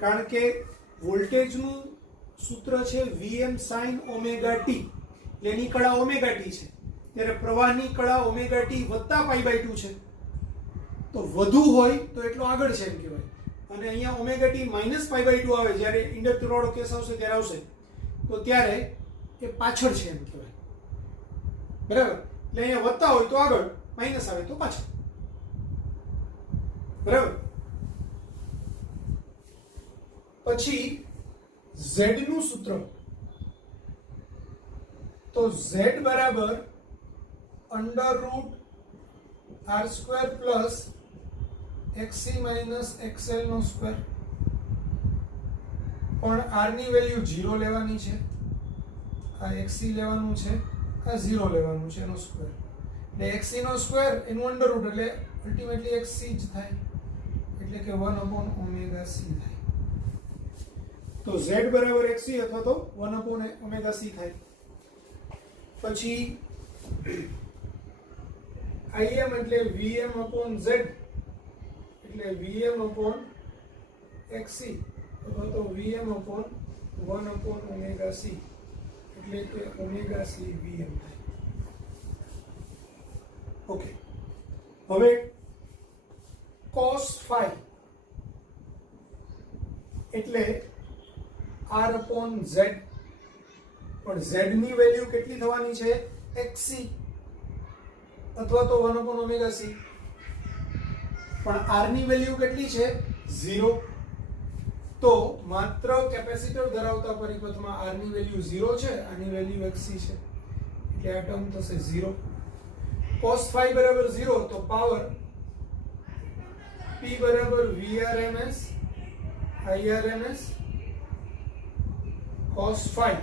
કારણ કે વોલ્ટેજનું સૂત્ર છે Vm sin ઓમેગા t, એટલે એની કળા ઓમેગા t છે, ત્યારે પ્રવાહની કળા ઓમેગા t વત્તા π/2 છે, તો વધુ હોય તો એટલો આગળ છે એમ કહેવાય. અને અહીંયા ઓમેગા t માઇનસ π/2 આવે, જ્યારે ઇન્ડક્ટર વાળો કેસ આવશે ત્યારે આવશે, તો ત્યારે એ પાછળ છે એમ કહેવાય. બરાબર, એટલે અહીંયા વત્તા હોય તો આગળ, માઇનસ આવે તો પાછળ. બરાબર, પછી Z નું સૂત્ર, તો Z બરાબર √r² plus xc minus xl નો સ્ક્વેર. પણ r ની વેલ્યુ 0 લેવાની છે, આ xc લેવાનું છે, આ 0 લેવાનું છે એનો સ્ક્વેર, એટલે xc નો સ્ક્વેર એનું અંડરરૂટ, એટલે અલ્ટિમેટલી xc જ થાય, એટલે કે 1/ωc થાય. તો z બરાબર xc અથવા તો 1/ωc થાય. પછી Im એટલે Vm/z, એટલે Vm/xc અથવા તો Vm/1/ωc, એટલે કે ωc Vm થાય. ઓકે, હવે cos phi એટલે r/z, પણ z ની વેલ્યુ કેટલી થવાની છે? xc અથવા તો 1/ωc, પણ r ની વેલ્યુ કેટલી છે? 0. તો માત્ર કેપેસિટર ધરાવતા પરિપથમાં r ની વેલ્યુ 0 છે, આની વેલ્યુ xc છે, એટલે આ ટર્મ થશે 0. cos phi બરાબર 0, તો પાવર p બરાબર vrms irms cos phi.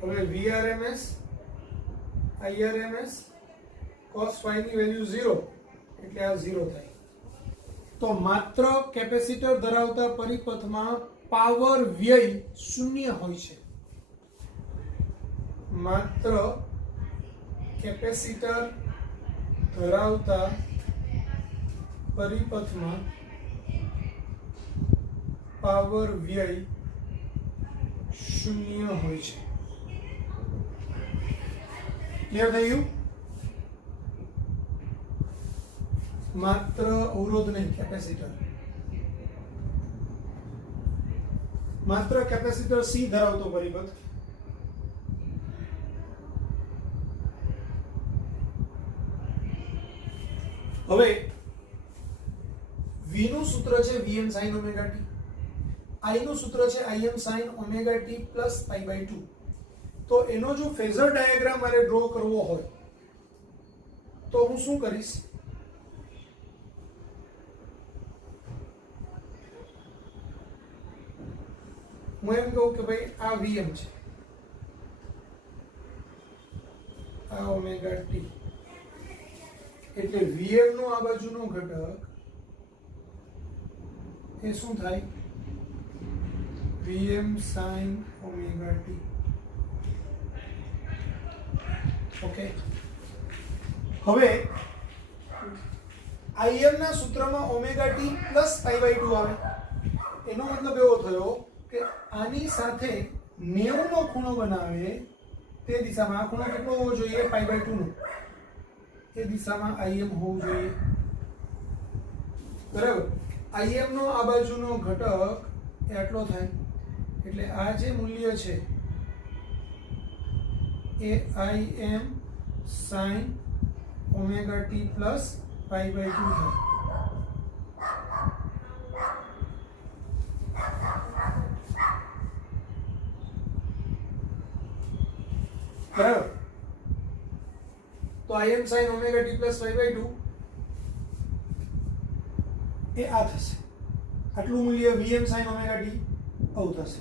હવે vrms irms cos phi ની વેલ્યુ 0, એટલે આ 0 થાય. તો માત્ર કેપેસિટર ધરાવતા પરિપથમાં પાવર વ્યય શૂન્ય હોય છે. માત્ર કેપેસિટર ધરાવતા પરિપથમાં પાવર વ્યય શૂન્ય હોય છે. ક્લિયર થયું? માત્ર અવરોધ નહીં, કેપેસિટર, માત્ર કેપેસિટર C ધરાવતો પરિપથ. હવે V નું સૂત્ર છે Vm sin omega t, I નું સૂત્ર છે Im sin omega t plus π/2. તો એનો જો ફેઝર ડાયાગ્રામ મારે ડ્રો કરવો હોય તો હું શું કરીશ? હું એમ કહું કે ભાઈ આ Vm છે, આ ઓમેગા t, એટલે Vm નો આ બાજુનો ઘટક એ શું થાય? Vm sin omega t. Okay, હવે Im ના સૂત્રમાં ઓમેગા t પ્લસ π/2 આવે, એનો મતલબ એવો થયો કે આની સાથે 90 નો ખૂણો બનાવે તે દિશામાં આ ખૂણો કેટલો હોવો જોઈએ? π/2 નો, એ દિશામાં Im હોવું જોઈએ. બરાબર, Im નો આ બાજુનો ઘટક એ આટલો થાય, એટલે આ જે મૂલ્ય છે એ Im sin omega t plus π/2 થાય. બરાબર, તો Im sin omega t plus π/2 એ આ થશે, આટલું મૂલ્ય Vm sin ઓમેગા t આવું થશે,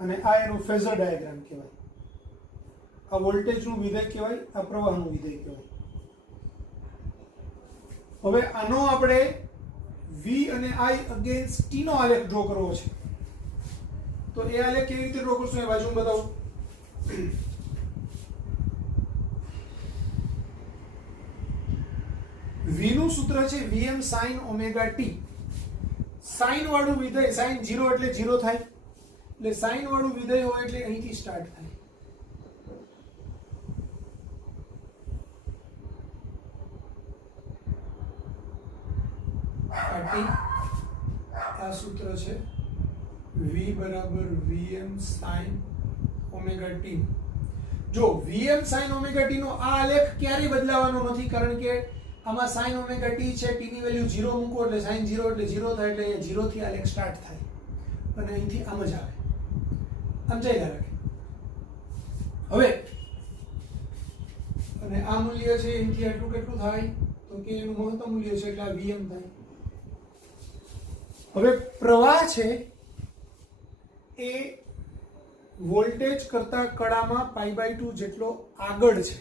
અને આ એનું ફેઝર ડાયાગ્રામ કહેવાય. આ વોલ્ટેજનું વિધેય કહેવાય, આ પ્રવાહનું વિધેય કહેવાય. હવે આનો આપણે V અને I અગેન્સ્ટ t નો આલેખ ડ્રો કરવો છે. તો એ આલેખ કેવી રીતે ડ્રો કરશું એ બાજુમાં બતાવું. V નું સૂત્ર છે Vm sin omega t. Sine વાળું વિધેય, સાઇન 0 એટલે 0 થાય, એટલે સાઇન વાળું વિધેય હોય એટલે અહીંથી સ્ટાર્ટ થાય. આ સૂત્ર છે V બરાબર Vm sin ઓમેગા t. જો Vm sin ઓમેગા t નો આ આલેખ ક્યારેય બદલાવાનો નથી, કારણ કે આમાં sin ઓમેગા t છે, t ની વેલ્યુ 0 મૂકો એટલે sin 0 એટલે 0 થાય, એટલે અહીંયા 0 થી આલેખ સ્ટાર્ટ થાય અને અહીંથી આમ જ આવે. સમજાય રાખે. હવે અને આ મૂલ્ય છે અહીંથી આટલું કેટલું થાય તો કે એનું મહત્તમ મૂલ્ય છે એટલે આ Vm થાય. હવે પ્રવાહ છે એ વોલ્ટેજ કરતા કડામાં π/2 જેટલો આગળ છે.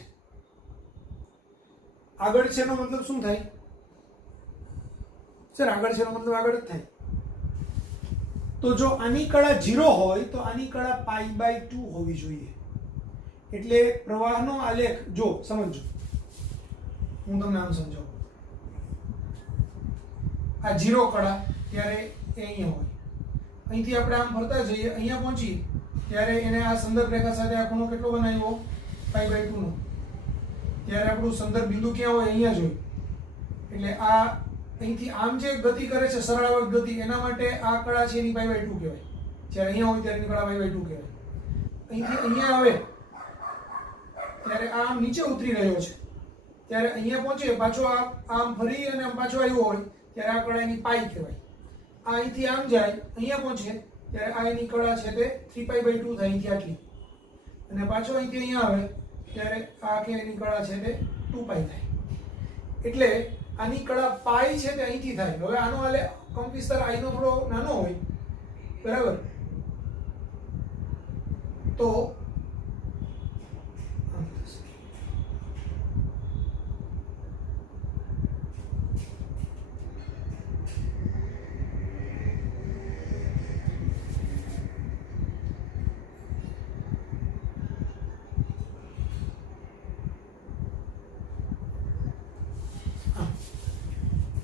આગળ છે નો મતલબ શું થાય સર? આગળ છે નો મતલબ આગળ જ થાય. તો જો આની કડા 0 હોય તો આની કડા π/2 હોવી જોઈએ. એટલે પ્રવાહનો આલેખ જો સમજો, હું તમને આમ સમજાવું. આ 0 કડા ત્યારે એ અહીંયા હોય, અહીંથી આપણે આમ ફરતા જઈએ, અહીંયા પહોંચી ત્યારે એને આ સંદર્ભ રેખા સાથે આ ખૂણો કેટલો બનાવ્યો π/2 નો. ત્યારે આપણું સંદર્ભ બિંદુ ક્યાં હોય? અહીંયા જ હોય. એટલે આ અહીંથી આમ જે ગતિ કરે છે સરળાવર્ત ગતિ, એના માટે આ કડા છે એની π/2 કહેવાય. જ્યારે અહીંયા હોય ત્યારે એની કડા π/2 કહેવાય. અહીંથી અહીંયા આવે ત્યારે આ આમ નીચે ઉતરી રહ્યો છે, ત્યારે અહીંયા પહોંચે પાછો આમ ફરી અને આમ પાછો આવ્યો હોય ત્યારે આ કડા એની પાઈ કહેવાય. આ અહીંથી આમ જાય અહીંયા પહોંચે ત્યારે આ એની કડા છે તે 3π/2 થાય, અહીંથી આટલી, અને પાછો અહીંથી અહીંયા આવે ત્યારે આ કે એની કડા છે તે 2π થાય. એટલે આની કડા પાઈ છે તે અહીંથી થાય. હવે આનો આલે કંપ વિસ્તાર I નો થોડો નાનો હોય, બરાબર? તો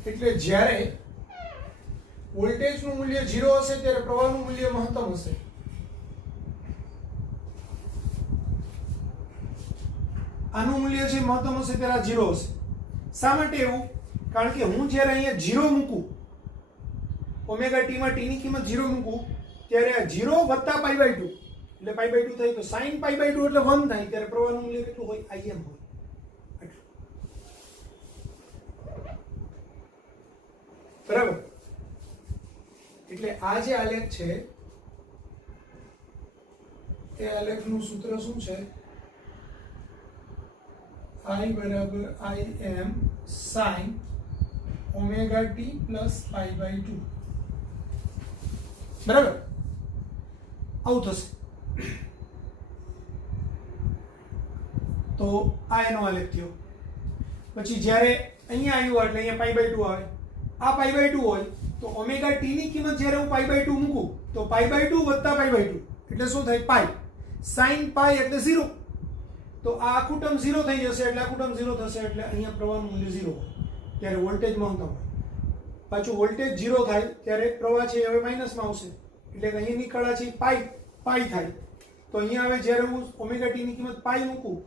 એટલે જ્યારે વોલ્ટેજનું મૂલ્ય 0 હશે ત્યારે પ્રવાહનું મૂલ્ય મહત્તમ હશે. આનું મૂલ્ય છે મહત્તમ હશે ત્યારે આ 0 હશે. શા માટે એવું? કારણ કે હું જ્યારે અહીંયા 0 મૂકું, ઓમેગા t માં t ની કિંમત 0 મૂકું ત્યારે આ 0 વત્તા π/2 એટલે π/2 થાય, તો sin π/2 એટલે 1 થાય, ત્યારે પ્રવાહનું મૂલ્ય કેટલું હોય? Im હોય. બરાબર? એટલે આ જે આલેખ છે એ આલેખનું સૂત્ર શું છે? I બરાબર Im sin omega t plus π/2. બરાબર? આવું થશે. તો આ એનો આલેખ થયો. પછી જ્યારે અહીંયા આવ્યું એટલે અહીંયા π/2 આવે. આ π/2 હોય તો ઓમેગા t ની કિંમત જ્યારે હું π/2 મૂકું તો π/2 વત્તા π/2 એટલે શું થાય? પાઈ. sin પાઈ એટલે 0. તો આ આખું ટર્મ 0 થઈ જશે, એટલે આખું ટર્મ 0 થશે, એટલે અહીંયા પ્રવાહનું મૂલ્ય 0 હોય. ત્યારે વોલ્ટેજ મહત્તમ હોય. પાછું વોલ્ટેજ 0 થાય ત્યારે પ્રવાહ છે હવે માઇનસમાં આવશે, એટલે અહીંની કડા છે પાઈ થાય. તો અહીંયા હવે જ્યારે હું ઓમેગા t ની કિંમત પાઈ મૂકું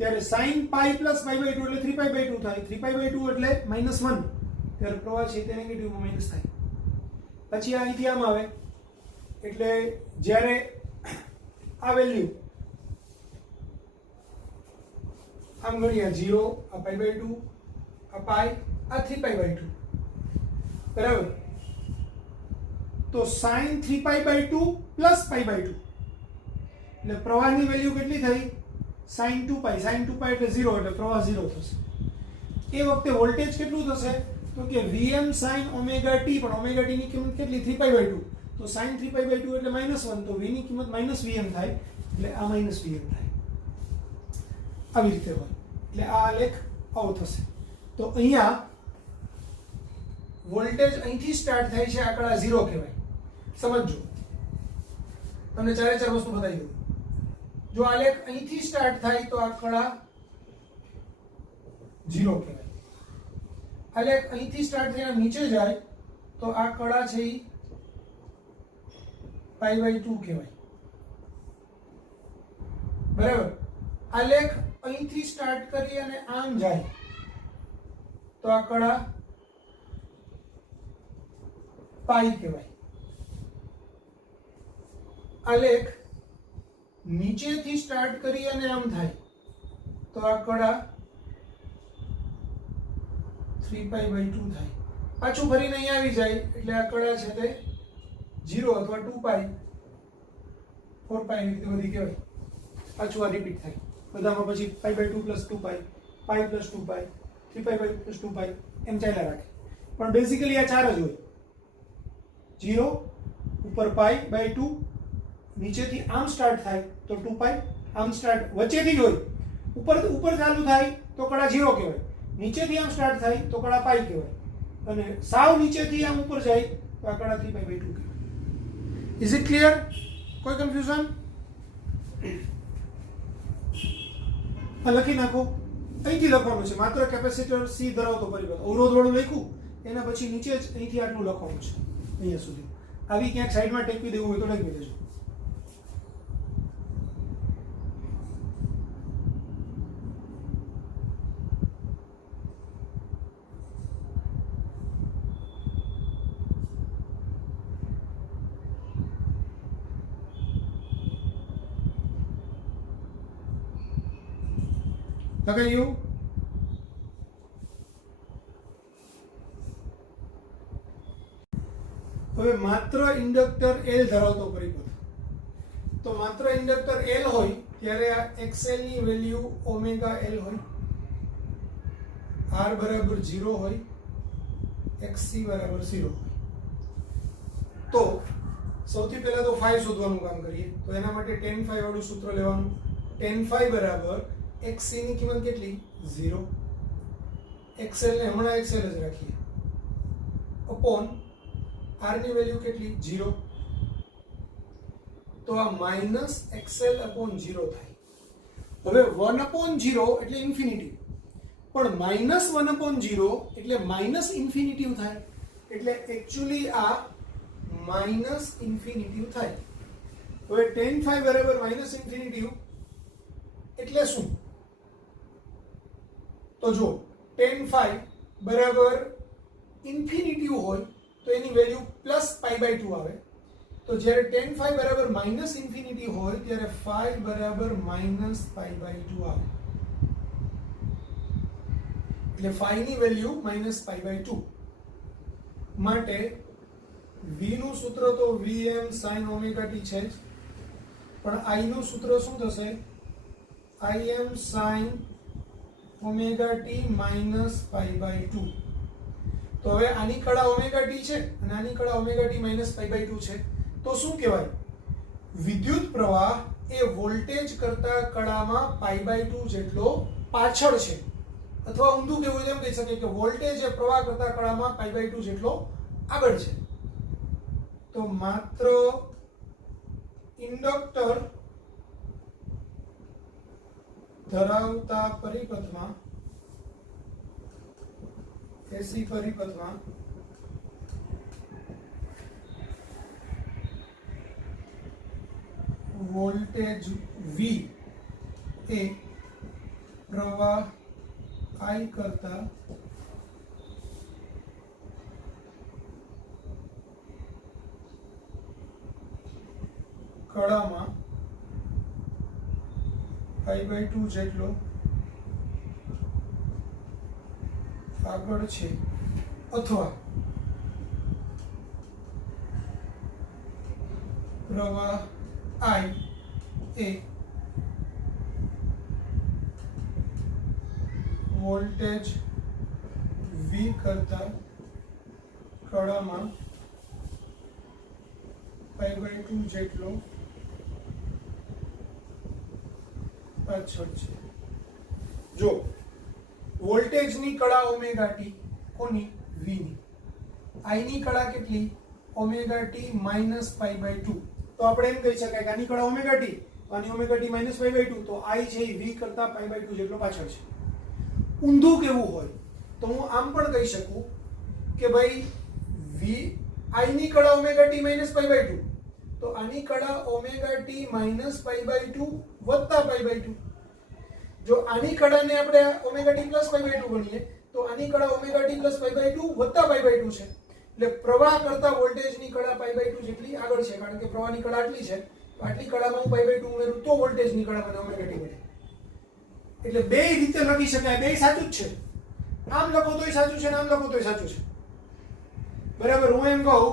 ત્યારે sin પાઈ પ્લસ π/2 એટલે 3π/2 થાય. 3π/2 એટલે -1, ત્યારે પ્રવાહ છે તે નેગેટિવમાં માઇનસ થાય. પછી આ અહીંથી આમ આવે એટલે જ્યારે આ વેલ્યુ આમ ગણ્યા 0, આ π/2, આ પાઈ, આ 3π/2, બરાબર? તો sin 3π/2 પ્લસ π/2 એટલે પ્રવાહની વેલ્યુ કેટલી થઈ? sin 2π. sin 2π એટલે 0, એટલે પ્રવાહ 0 થશે. એ વખતે વોલ્ટેજ કેટલું થશે? તો કે Vm sin ઓમેગા t, પણ ઓમેગા t ની કિંમત કેટલી? 3π/2. તો sin 3π/2 એટલે -1, તો v ની કિંમત -Vm થાય, એટલે આ -Vm થાય. આવી રીતે હોય. એટલે આ આલેખ આવો થશે. તો અહીંયા વોલ્ટેજ અહીંથી સ્ટાર્ટ થાય છે, આંકડા 0 કહેવાય. સમજજો, તમને ચારે ચાર વસ્તુ બતાવી દઉં. જો આલેખ અહીંથી સ્ટાર્ટ થાય તો આંકડા 0 કહેવાય. આલેખ અહીંથી સ્ટાર્ટ થઈને નીચે જાય તો આંકડા છે એ π/2 કહેવાય. બરાબર. આલેખ અહીંથી સ્ટાર્ટ કરી અને આમ જાય તો આંકડા પાઈ કહેવાય. આલેખ નીચેથી સ્ટાર્ટ કરી અને આમ થાય તો આંકડા 3π/2 થાય. પાછું ફરીને અહીંયા આવી જાય એટલે આંકડા છે તે 0 અથવા 2π 4π એવી રીતે બધી કહેવાય. પાછું આ રિપીટ થાય બધામાં. પછી π/2 + 2π, π + 2π, 3π/2 + 2π એમ ચાલ્યા રાખે. પણ બેઝિકલી આ ચાર જ હોય. 0 ઉપર π/2, નીચેથી આમ સ્ટાર્ટ થાય તો 2π, આમ સ્ટાર્ટ વચ્ચેથી જ હોય. ઉપર ચાલુ થાય તો કડા 0 કહેવાય, નીચેથી આમ સ્ટાર્ટ થાય તો કડા પાઈ કહેવાય, અને સાવ નીચેથી આમ ઉપર જાય તો આ કડા 3π/2 કહેવાય. Is it clear? કોઈ કન્ફ્યુઝન? આ લખી નાખો. અહીંથી લખવાનું છે માત્ર કેપેસિટર C ધરાવતો પરિબળ. અવરોધ વાળું લખ્યું, એના પછી નીચે જ અહીંથી આટલું લખવાનું છે, અહીંયા સુધી. આવી ક્યાંક સાઈડમાં ટેકવી દેવું હોય તો ટેકવી દેજો. લગાવ્યું? હવે માત્ર ઇન્ડક્ટર L ધરાવતો પરિપથ. તો માત્ર ઇન્ડક્ટર L હોય ત્યારે આ XL ની વેલ્યુ ઓમેગા L હોય, R બરાબર 0 હોય, XC બરાબર 0 હોય. તો સૌથી પહેલા તો phi શોધવાનું કામ કરીએ. તો એના માટે tan phi વાળું સૂત્ર લેવાનું. tan phi બરાબર XC ની કિંમત કેટલી? 0. XL ને હમણાં XL જ રાખીએ, અપોન R ની વેલ્યુ કેટલી? 0. તો આ -XL/0 થાય. હવે 1/0 એટલે ઇન્ફિનિટી, પણ -1/0 એટલે માઇનસ ઇન્ફિનિટી થાય. એટલે એકચ્યુઅલી આ માઇનસ ઇન્ફિનિટી થાય. હવે tan phi બરાબર -ઇન્ફિનિટી એટલે શું? તો જો tan phi બરાબર ઇન્ફિનિટી હોય તો એની વેલ્યુ +π/2 આવે. તો જ્યારે tan phi બરાબર -ઇન્ફિનિટી હોય ત્યારે phi બરાબર -π/2 આવે. એટલે phi ની વેલ્યુ -π/2. માટે v નું સૂત્ર તો Vm sin ઓમેગા t છે જ, પણ I નું સૂત્ર શું થશે? Im sin omega t -π/2. તો હવે આની કડા ઓમેગા t છે અને આની કડા ઓમેગા t -π/2 છે. તો શું કહેવાય? વિદ્યુત પ્રવાહ એ વોલ્ટેજ કરતા કડામાં π/2 જેટલો પાછળ છે, અથવા ઊંધું કહેવું એમ કહી શકે કે વોલ્ટેજ એ પ્રવાહ કરતા કડામાં π/2 જેટલો આગળ છે. તો માત્ર ઇન્ડક્ટર ધરાવતા પરિપથમાં, AC પરિપથમાં વોલ્ટેજ V એ પ્રવાહ I કરતા કડામાં π/2 જેટલો આગળ છે, અથવા પ્રવાહ I એ વોલ્ટેજ V કરતા કળામાં π/2 જેટલો પાછળ છે. જો વોલ્ટેજની કળા ઓમેગા ટી કોની v ની, I ની કળા કેટલી ઓમેગા ટી માઇનસ π/2, તો આપણે એમ કહી શકાય કે આની કળા ઓમેગા ટી તો આની ઓમેગા ટી માઇનસ π/2, તો I છે એ v કરતા π/2 જેટલો પાછળ છે. ઊંધું કેવું હોય તો હું આમ પણ કહી શકું કે ભાઈ v I ની કળા ઓમેગા ટી માઇનસ π/2, તો આની કળા ઓમેગા ટી માઇનસ π/2 વત્તા π/2. જો આની કળાને આપણે ઓમેગા ટી પ્લસ π/2 ગણીએ તો આની કળા ઓમેગા ટી પ્લસ π/2 વત્તા π/2 છે. એટલે પ્રવાહ કરતા વોલ્ટેજની કળા π/2 જેટલી આગળ છે, કારણ કે પ્રવાહની કળા આટલી છે તો આટલી કળામાં હું π/2 ઉમેરું તો વોલ્ટેજની કળા મને ઓમેગા ટી મળે. એટલે બે રીતે લખી શકાય, બે સાચું જ છે. આમ લખો તોય સાચું છે ને આમ લખો તોય સાચું છે. બરાબર. હું એમ કહું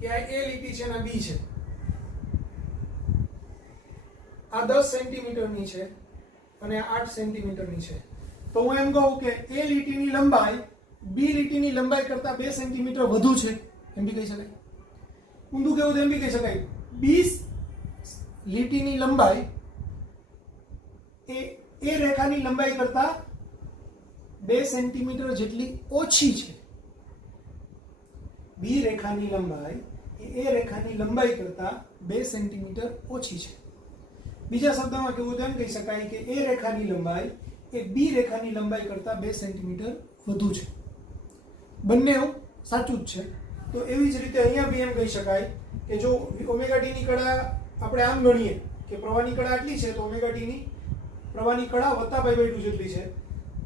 કે આ એ લીટી છે ને આ બી છે, આ 10 સેન્ટીમીટરની છે અને આ 8 સેન્ટીમીટરની છે, તો હું એમ કહું કે એ લીટીની લંબાઈ બી લીટીની લંબાઈ કરતા 2 સેન્ટીમીટર વધુ છે, એમ બી કહી શકાય. ઊંધું કેવું તો એમ બી કહી શકાય બી લીટીની લંબાઈ એ રેખાની લંબાઈ કરતા 2 સેન્ટીમીટર જેટલી ઓછી છે. બી રેખાની લંબાઈ એ રેખાની લંબાઈ કરતા 2 સેન્ટીમીટર ઓછી છે. બીજા શબ્દમાં કેવું તો એમ કહી શકાય કે એ રેખાની લંબાઈ એ બી રેખાની લંબાઈ કરતા 2 સેન્ટીમીટર વધુ છે. બંને સાચું જ છે. તો એવી જ રીતે અહીંયા બી એમ કહી શકાય કે જો ઓમેગા ટી ની કળા આપણે આમ ગણીએ કે પ્રવાહની કળા આટલી છે તો ઓમેગા ટી ની પ્રવાહની કળા વત્તા π/2 જેટલી છે,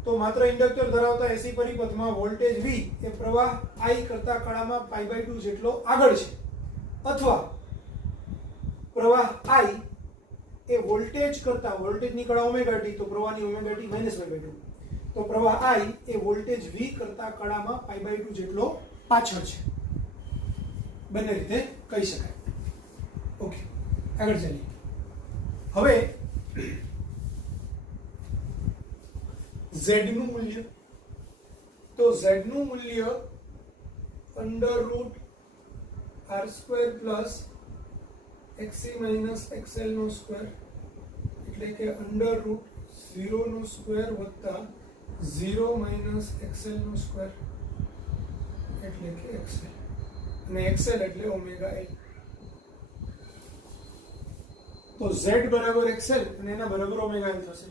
તો માત્ર ઇન્ડક્ટર ધરાવતા એસી પરિપથમાં વોલ્ટેજ V એ પ્રવાહ I કરતા કળામાં π/2 જેટલો આગળ છે, અથવા પ્રવાહ I એ વોલ્ટેજ કરતા, વોલ્ટેજની કળા ઓમેગા ટી તો પ્રવાહની ઓમેગા ટી માઇનસ π/2, તો પ્રવાહ I એ વોલ્ટેજ V કરતા કળામાં π/2 જેટલો પાછળ છે. બંને રીતે કહી શકાય. ઓકે, આગળ ચાલીએ. હવે Z નું મૂલ્ય, તો Z નું મૂલ્ય √r² plus xc minus xl નો સ્ક્વેર, એટલે કે √0 નો સ્ક્વેર વત્તા 0 માઇનસ xl નો સ્ક્વેર, એટલે કે xl, અને xl એટલે ઓમેગા l. તો Z બરાબર xl અને એના બરાબર ઓમેગા l થશે.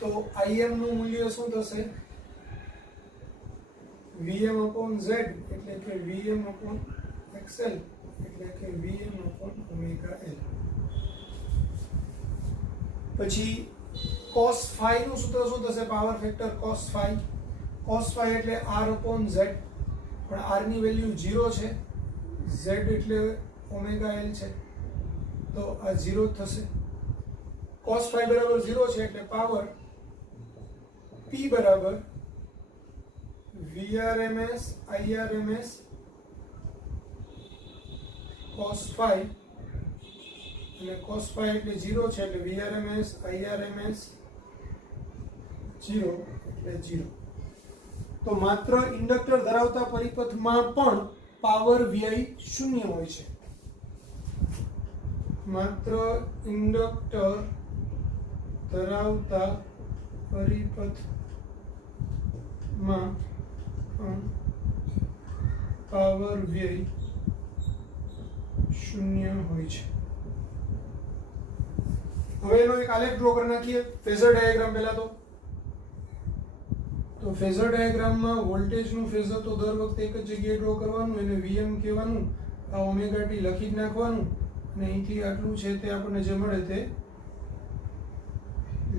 તો Im નું મૂલ્ય શું થશે? Vm/Z એટલે કે Vm/xl એટલે કે Vm/omega l. પછી cos phi નું સૂત્ર શું થશે? Power factor cos phi. cos phi એટલે R/Z, પણ R ની વેલ્યુ 0 છે, Z એટલે ઓમેગા l છે, તો આ 0 થશે. cos phi બરાબર 0 છે એટલે પાવર P બરાબર VRMS IRMS cos phi, અને cos phi એટલે 0 છે એટલે VRMS IRMS 0 એટલે 0. તો માત્ર ઇન્ડક્ટર ધરાવતા પરિપથમાં પણ પાવર વ્યય શૂન્ય હોય છે. માત્ર ઇન્ડક્ટર ધરાવતા પરિપથમાં પણ પાવર વ્યય શૂન્ય હોય છે. હવે એનો એક આલેખ ડ્રો કરી નાખીએ. ફેઝર ડાયાગ્રામ પહેલા તો ફેઝર ડાયાગ્રામમાં વોલ્ટેજનું ફેઝર તો દર વખતે એક જ જગ્યાએ ડ્રો કરવાનું, એને Vm કહેવાનું, આ ઓમેગા ટી લખી જ નાખવાનું, અને અહીંથી આટલું છે તે આપણને જે મળે તે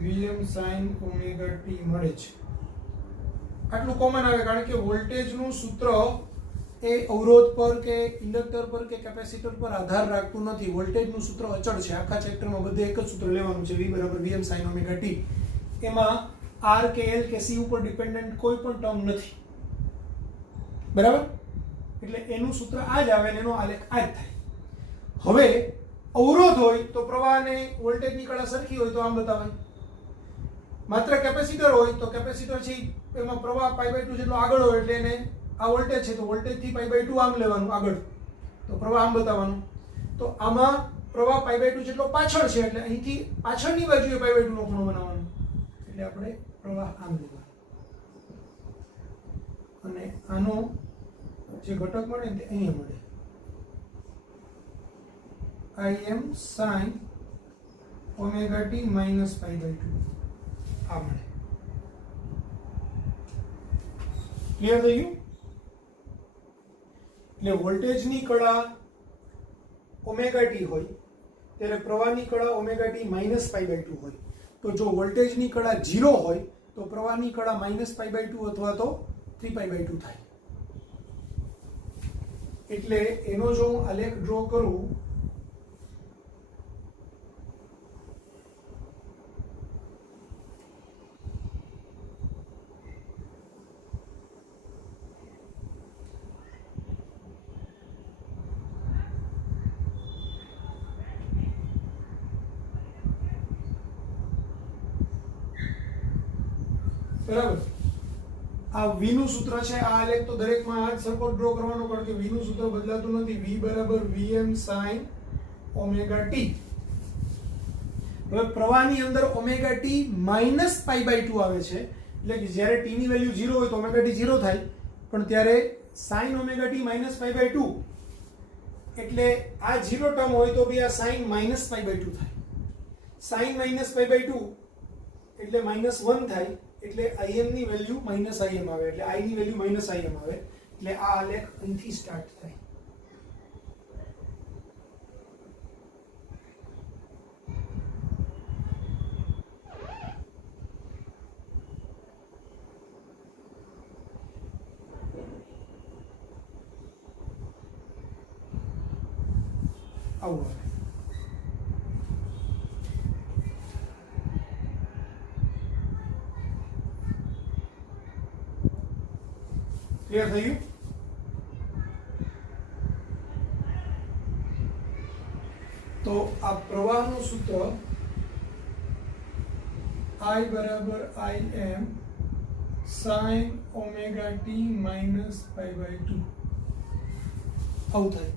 Vm sin omega t મળે છે. આટલું કોમન આવે કારણ કે વોલ્ટેજનું સૂત્ર એ અવરોધ પર કે ઇન્ડક્ટર પર કે કેપેસિટર પર આધાર રાખતું નથી. વોલ્ટેજનું સૂત્ર અચળ છે. આખા ચેપ્ટરમાં બધે એક જ સૂત્ર લેવાનું છે, V બરાબર Vm sin omega t. એમાં R કે L કે C ઉપર ડિપેન્ડન્ટ કોઈ પણ ટર્મ નથી. બરાબર? એટલે એનું સૂત્ર આ જ આવે ને એનો આલેખ આ જ થાય. હવે અવરોધ હોય તો પ્રવાહ અને વોલ્ટેજની કળા સરખી હોય તો આમ બતાવાય. માત્ર કેપેસિટર હોય તો કેપેસિટર છે એમાં પ્રવાહ π/2 જેટલો આગળ હોય એટલે એને આ વોલ્ટેજ છે તો વોલ્ટેજથી π/2 આમ લેવાનું આગળ, તો પ્રવાહ આમ બતાવવાનો. તો આમાં પ્રવાહ π/2 જેટલો પાછળ છે એટલે અહીંથી પાછળની બાજુએ π/2 નો ખૂણો બનાવવાનો, એટલે આપણે પ્રવાહ આમ લેવાનો અને આનો જે ઘટક મળે ને તે અહીંયા મળે, Im sin omega t minus π/2 આ મળે. ક્લિયર થઈ ગયું? એટલે વોલ્ટેજની કળા ઓમેગા ટી હોય ત્યારે પ્રવાહની કળા ઓમેગા ટી માઇનસ π/2 હોય. તો જો વોલ્ટેજની કળા 0 હોય તો પ્રવાહની કળા માઇનસ π/2 અથવા તો 3π/2 થાય. એટલે એનો જો હું આલેખ ડ્રો કરું બરાબર, આ v નું સૂત્ર છે. આ આલેખ તો દરેકમાં આ જ સરખો ડ્રો કરવાનો, કારણ કે v નું સૂત્ર બદલાતું નથી. v બરાબર vm sin ઓમેગા t. હવે પ્રવાહની અંદર ઓમેગા t માઇનસ π/2 આવે છે, એટલે કે જ્યારે t ની વેલ્યુ 0 હોય તો ઓમેગા t 0 થાય, પણ ત્યારે sin ઓમેગા t માઇનસ π/2 એટલે આ 0 ટર્મ હોય તો બી આ sin માઇનસ π/2 થાય. sin માઇનસ π/2 એટલે -1 થાય, એટલે im ની વેલ્યુ -im આવે, એટલે i ની વેલ્યુ -im આવે. એટલે આ આલેખ અહીંથી સ્ટાર્ટ થાય. આવું આવે. ક્લિયર થઈ ગયું? તો આ પ્રવાહનું સૂત્ર I બરાબર Im sin omega t minus π/2 આવું થાય.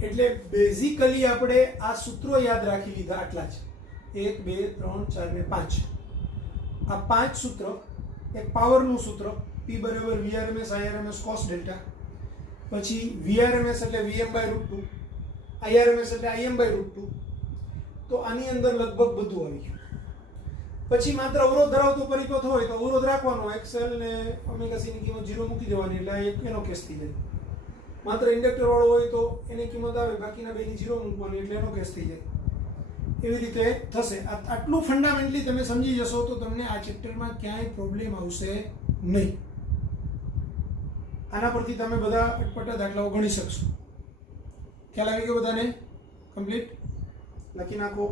એટલે બેઝિકલી આપણે આ સૂત્રો યાદ રાખી લીધા, આટલા જ 1 2 3 4 ને 5. આ 5 સૂત્ર, એક પાવરનું સૂત્ર P બરાબર Vrms Irms cos ડેલ્ટા, પછી Vrms એટલે Vm/√2, Irms એટલે Im/√2. તો આની અંદર લગભગ બધું આવી ગયું. પછી માત્ર અવરોધ ધરાવતો પરિપથ હોય તો અવરોધ રાખવાનો, XL ને ઓમેગા c ની કિંમત 0 મૂકી દેવાની, એટલે એક એનો કેસ થઈ જાય. માત્ર ઇન્ડક્ટર વાળો હોય તો એની કિંમત આવે, બાકીના બેની 0 મૂકવાની, એટલે એનો કેસ થઈ જાય. એવી રીતે થશે. આટલું ફંડામેન્ટલી તમે સમજી જશો તો તમને આ ચેપ્ટરમાં ક્યાંય પ્રોબ્લેમ આવશે નહીં. આના પરથી તમે બધા અટપટા દાખલાઓ ગણી શકશો. ખ્યાલ આવી ગયો બધાને? કમ્પ્લીટ? લખી નાખો.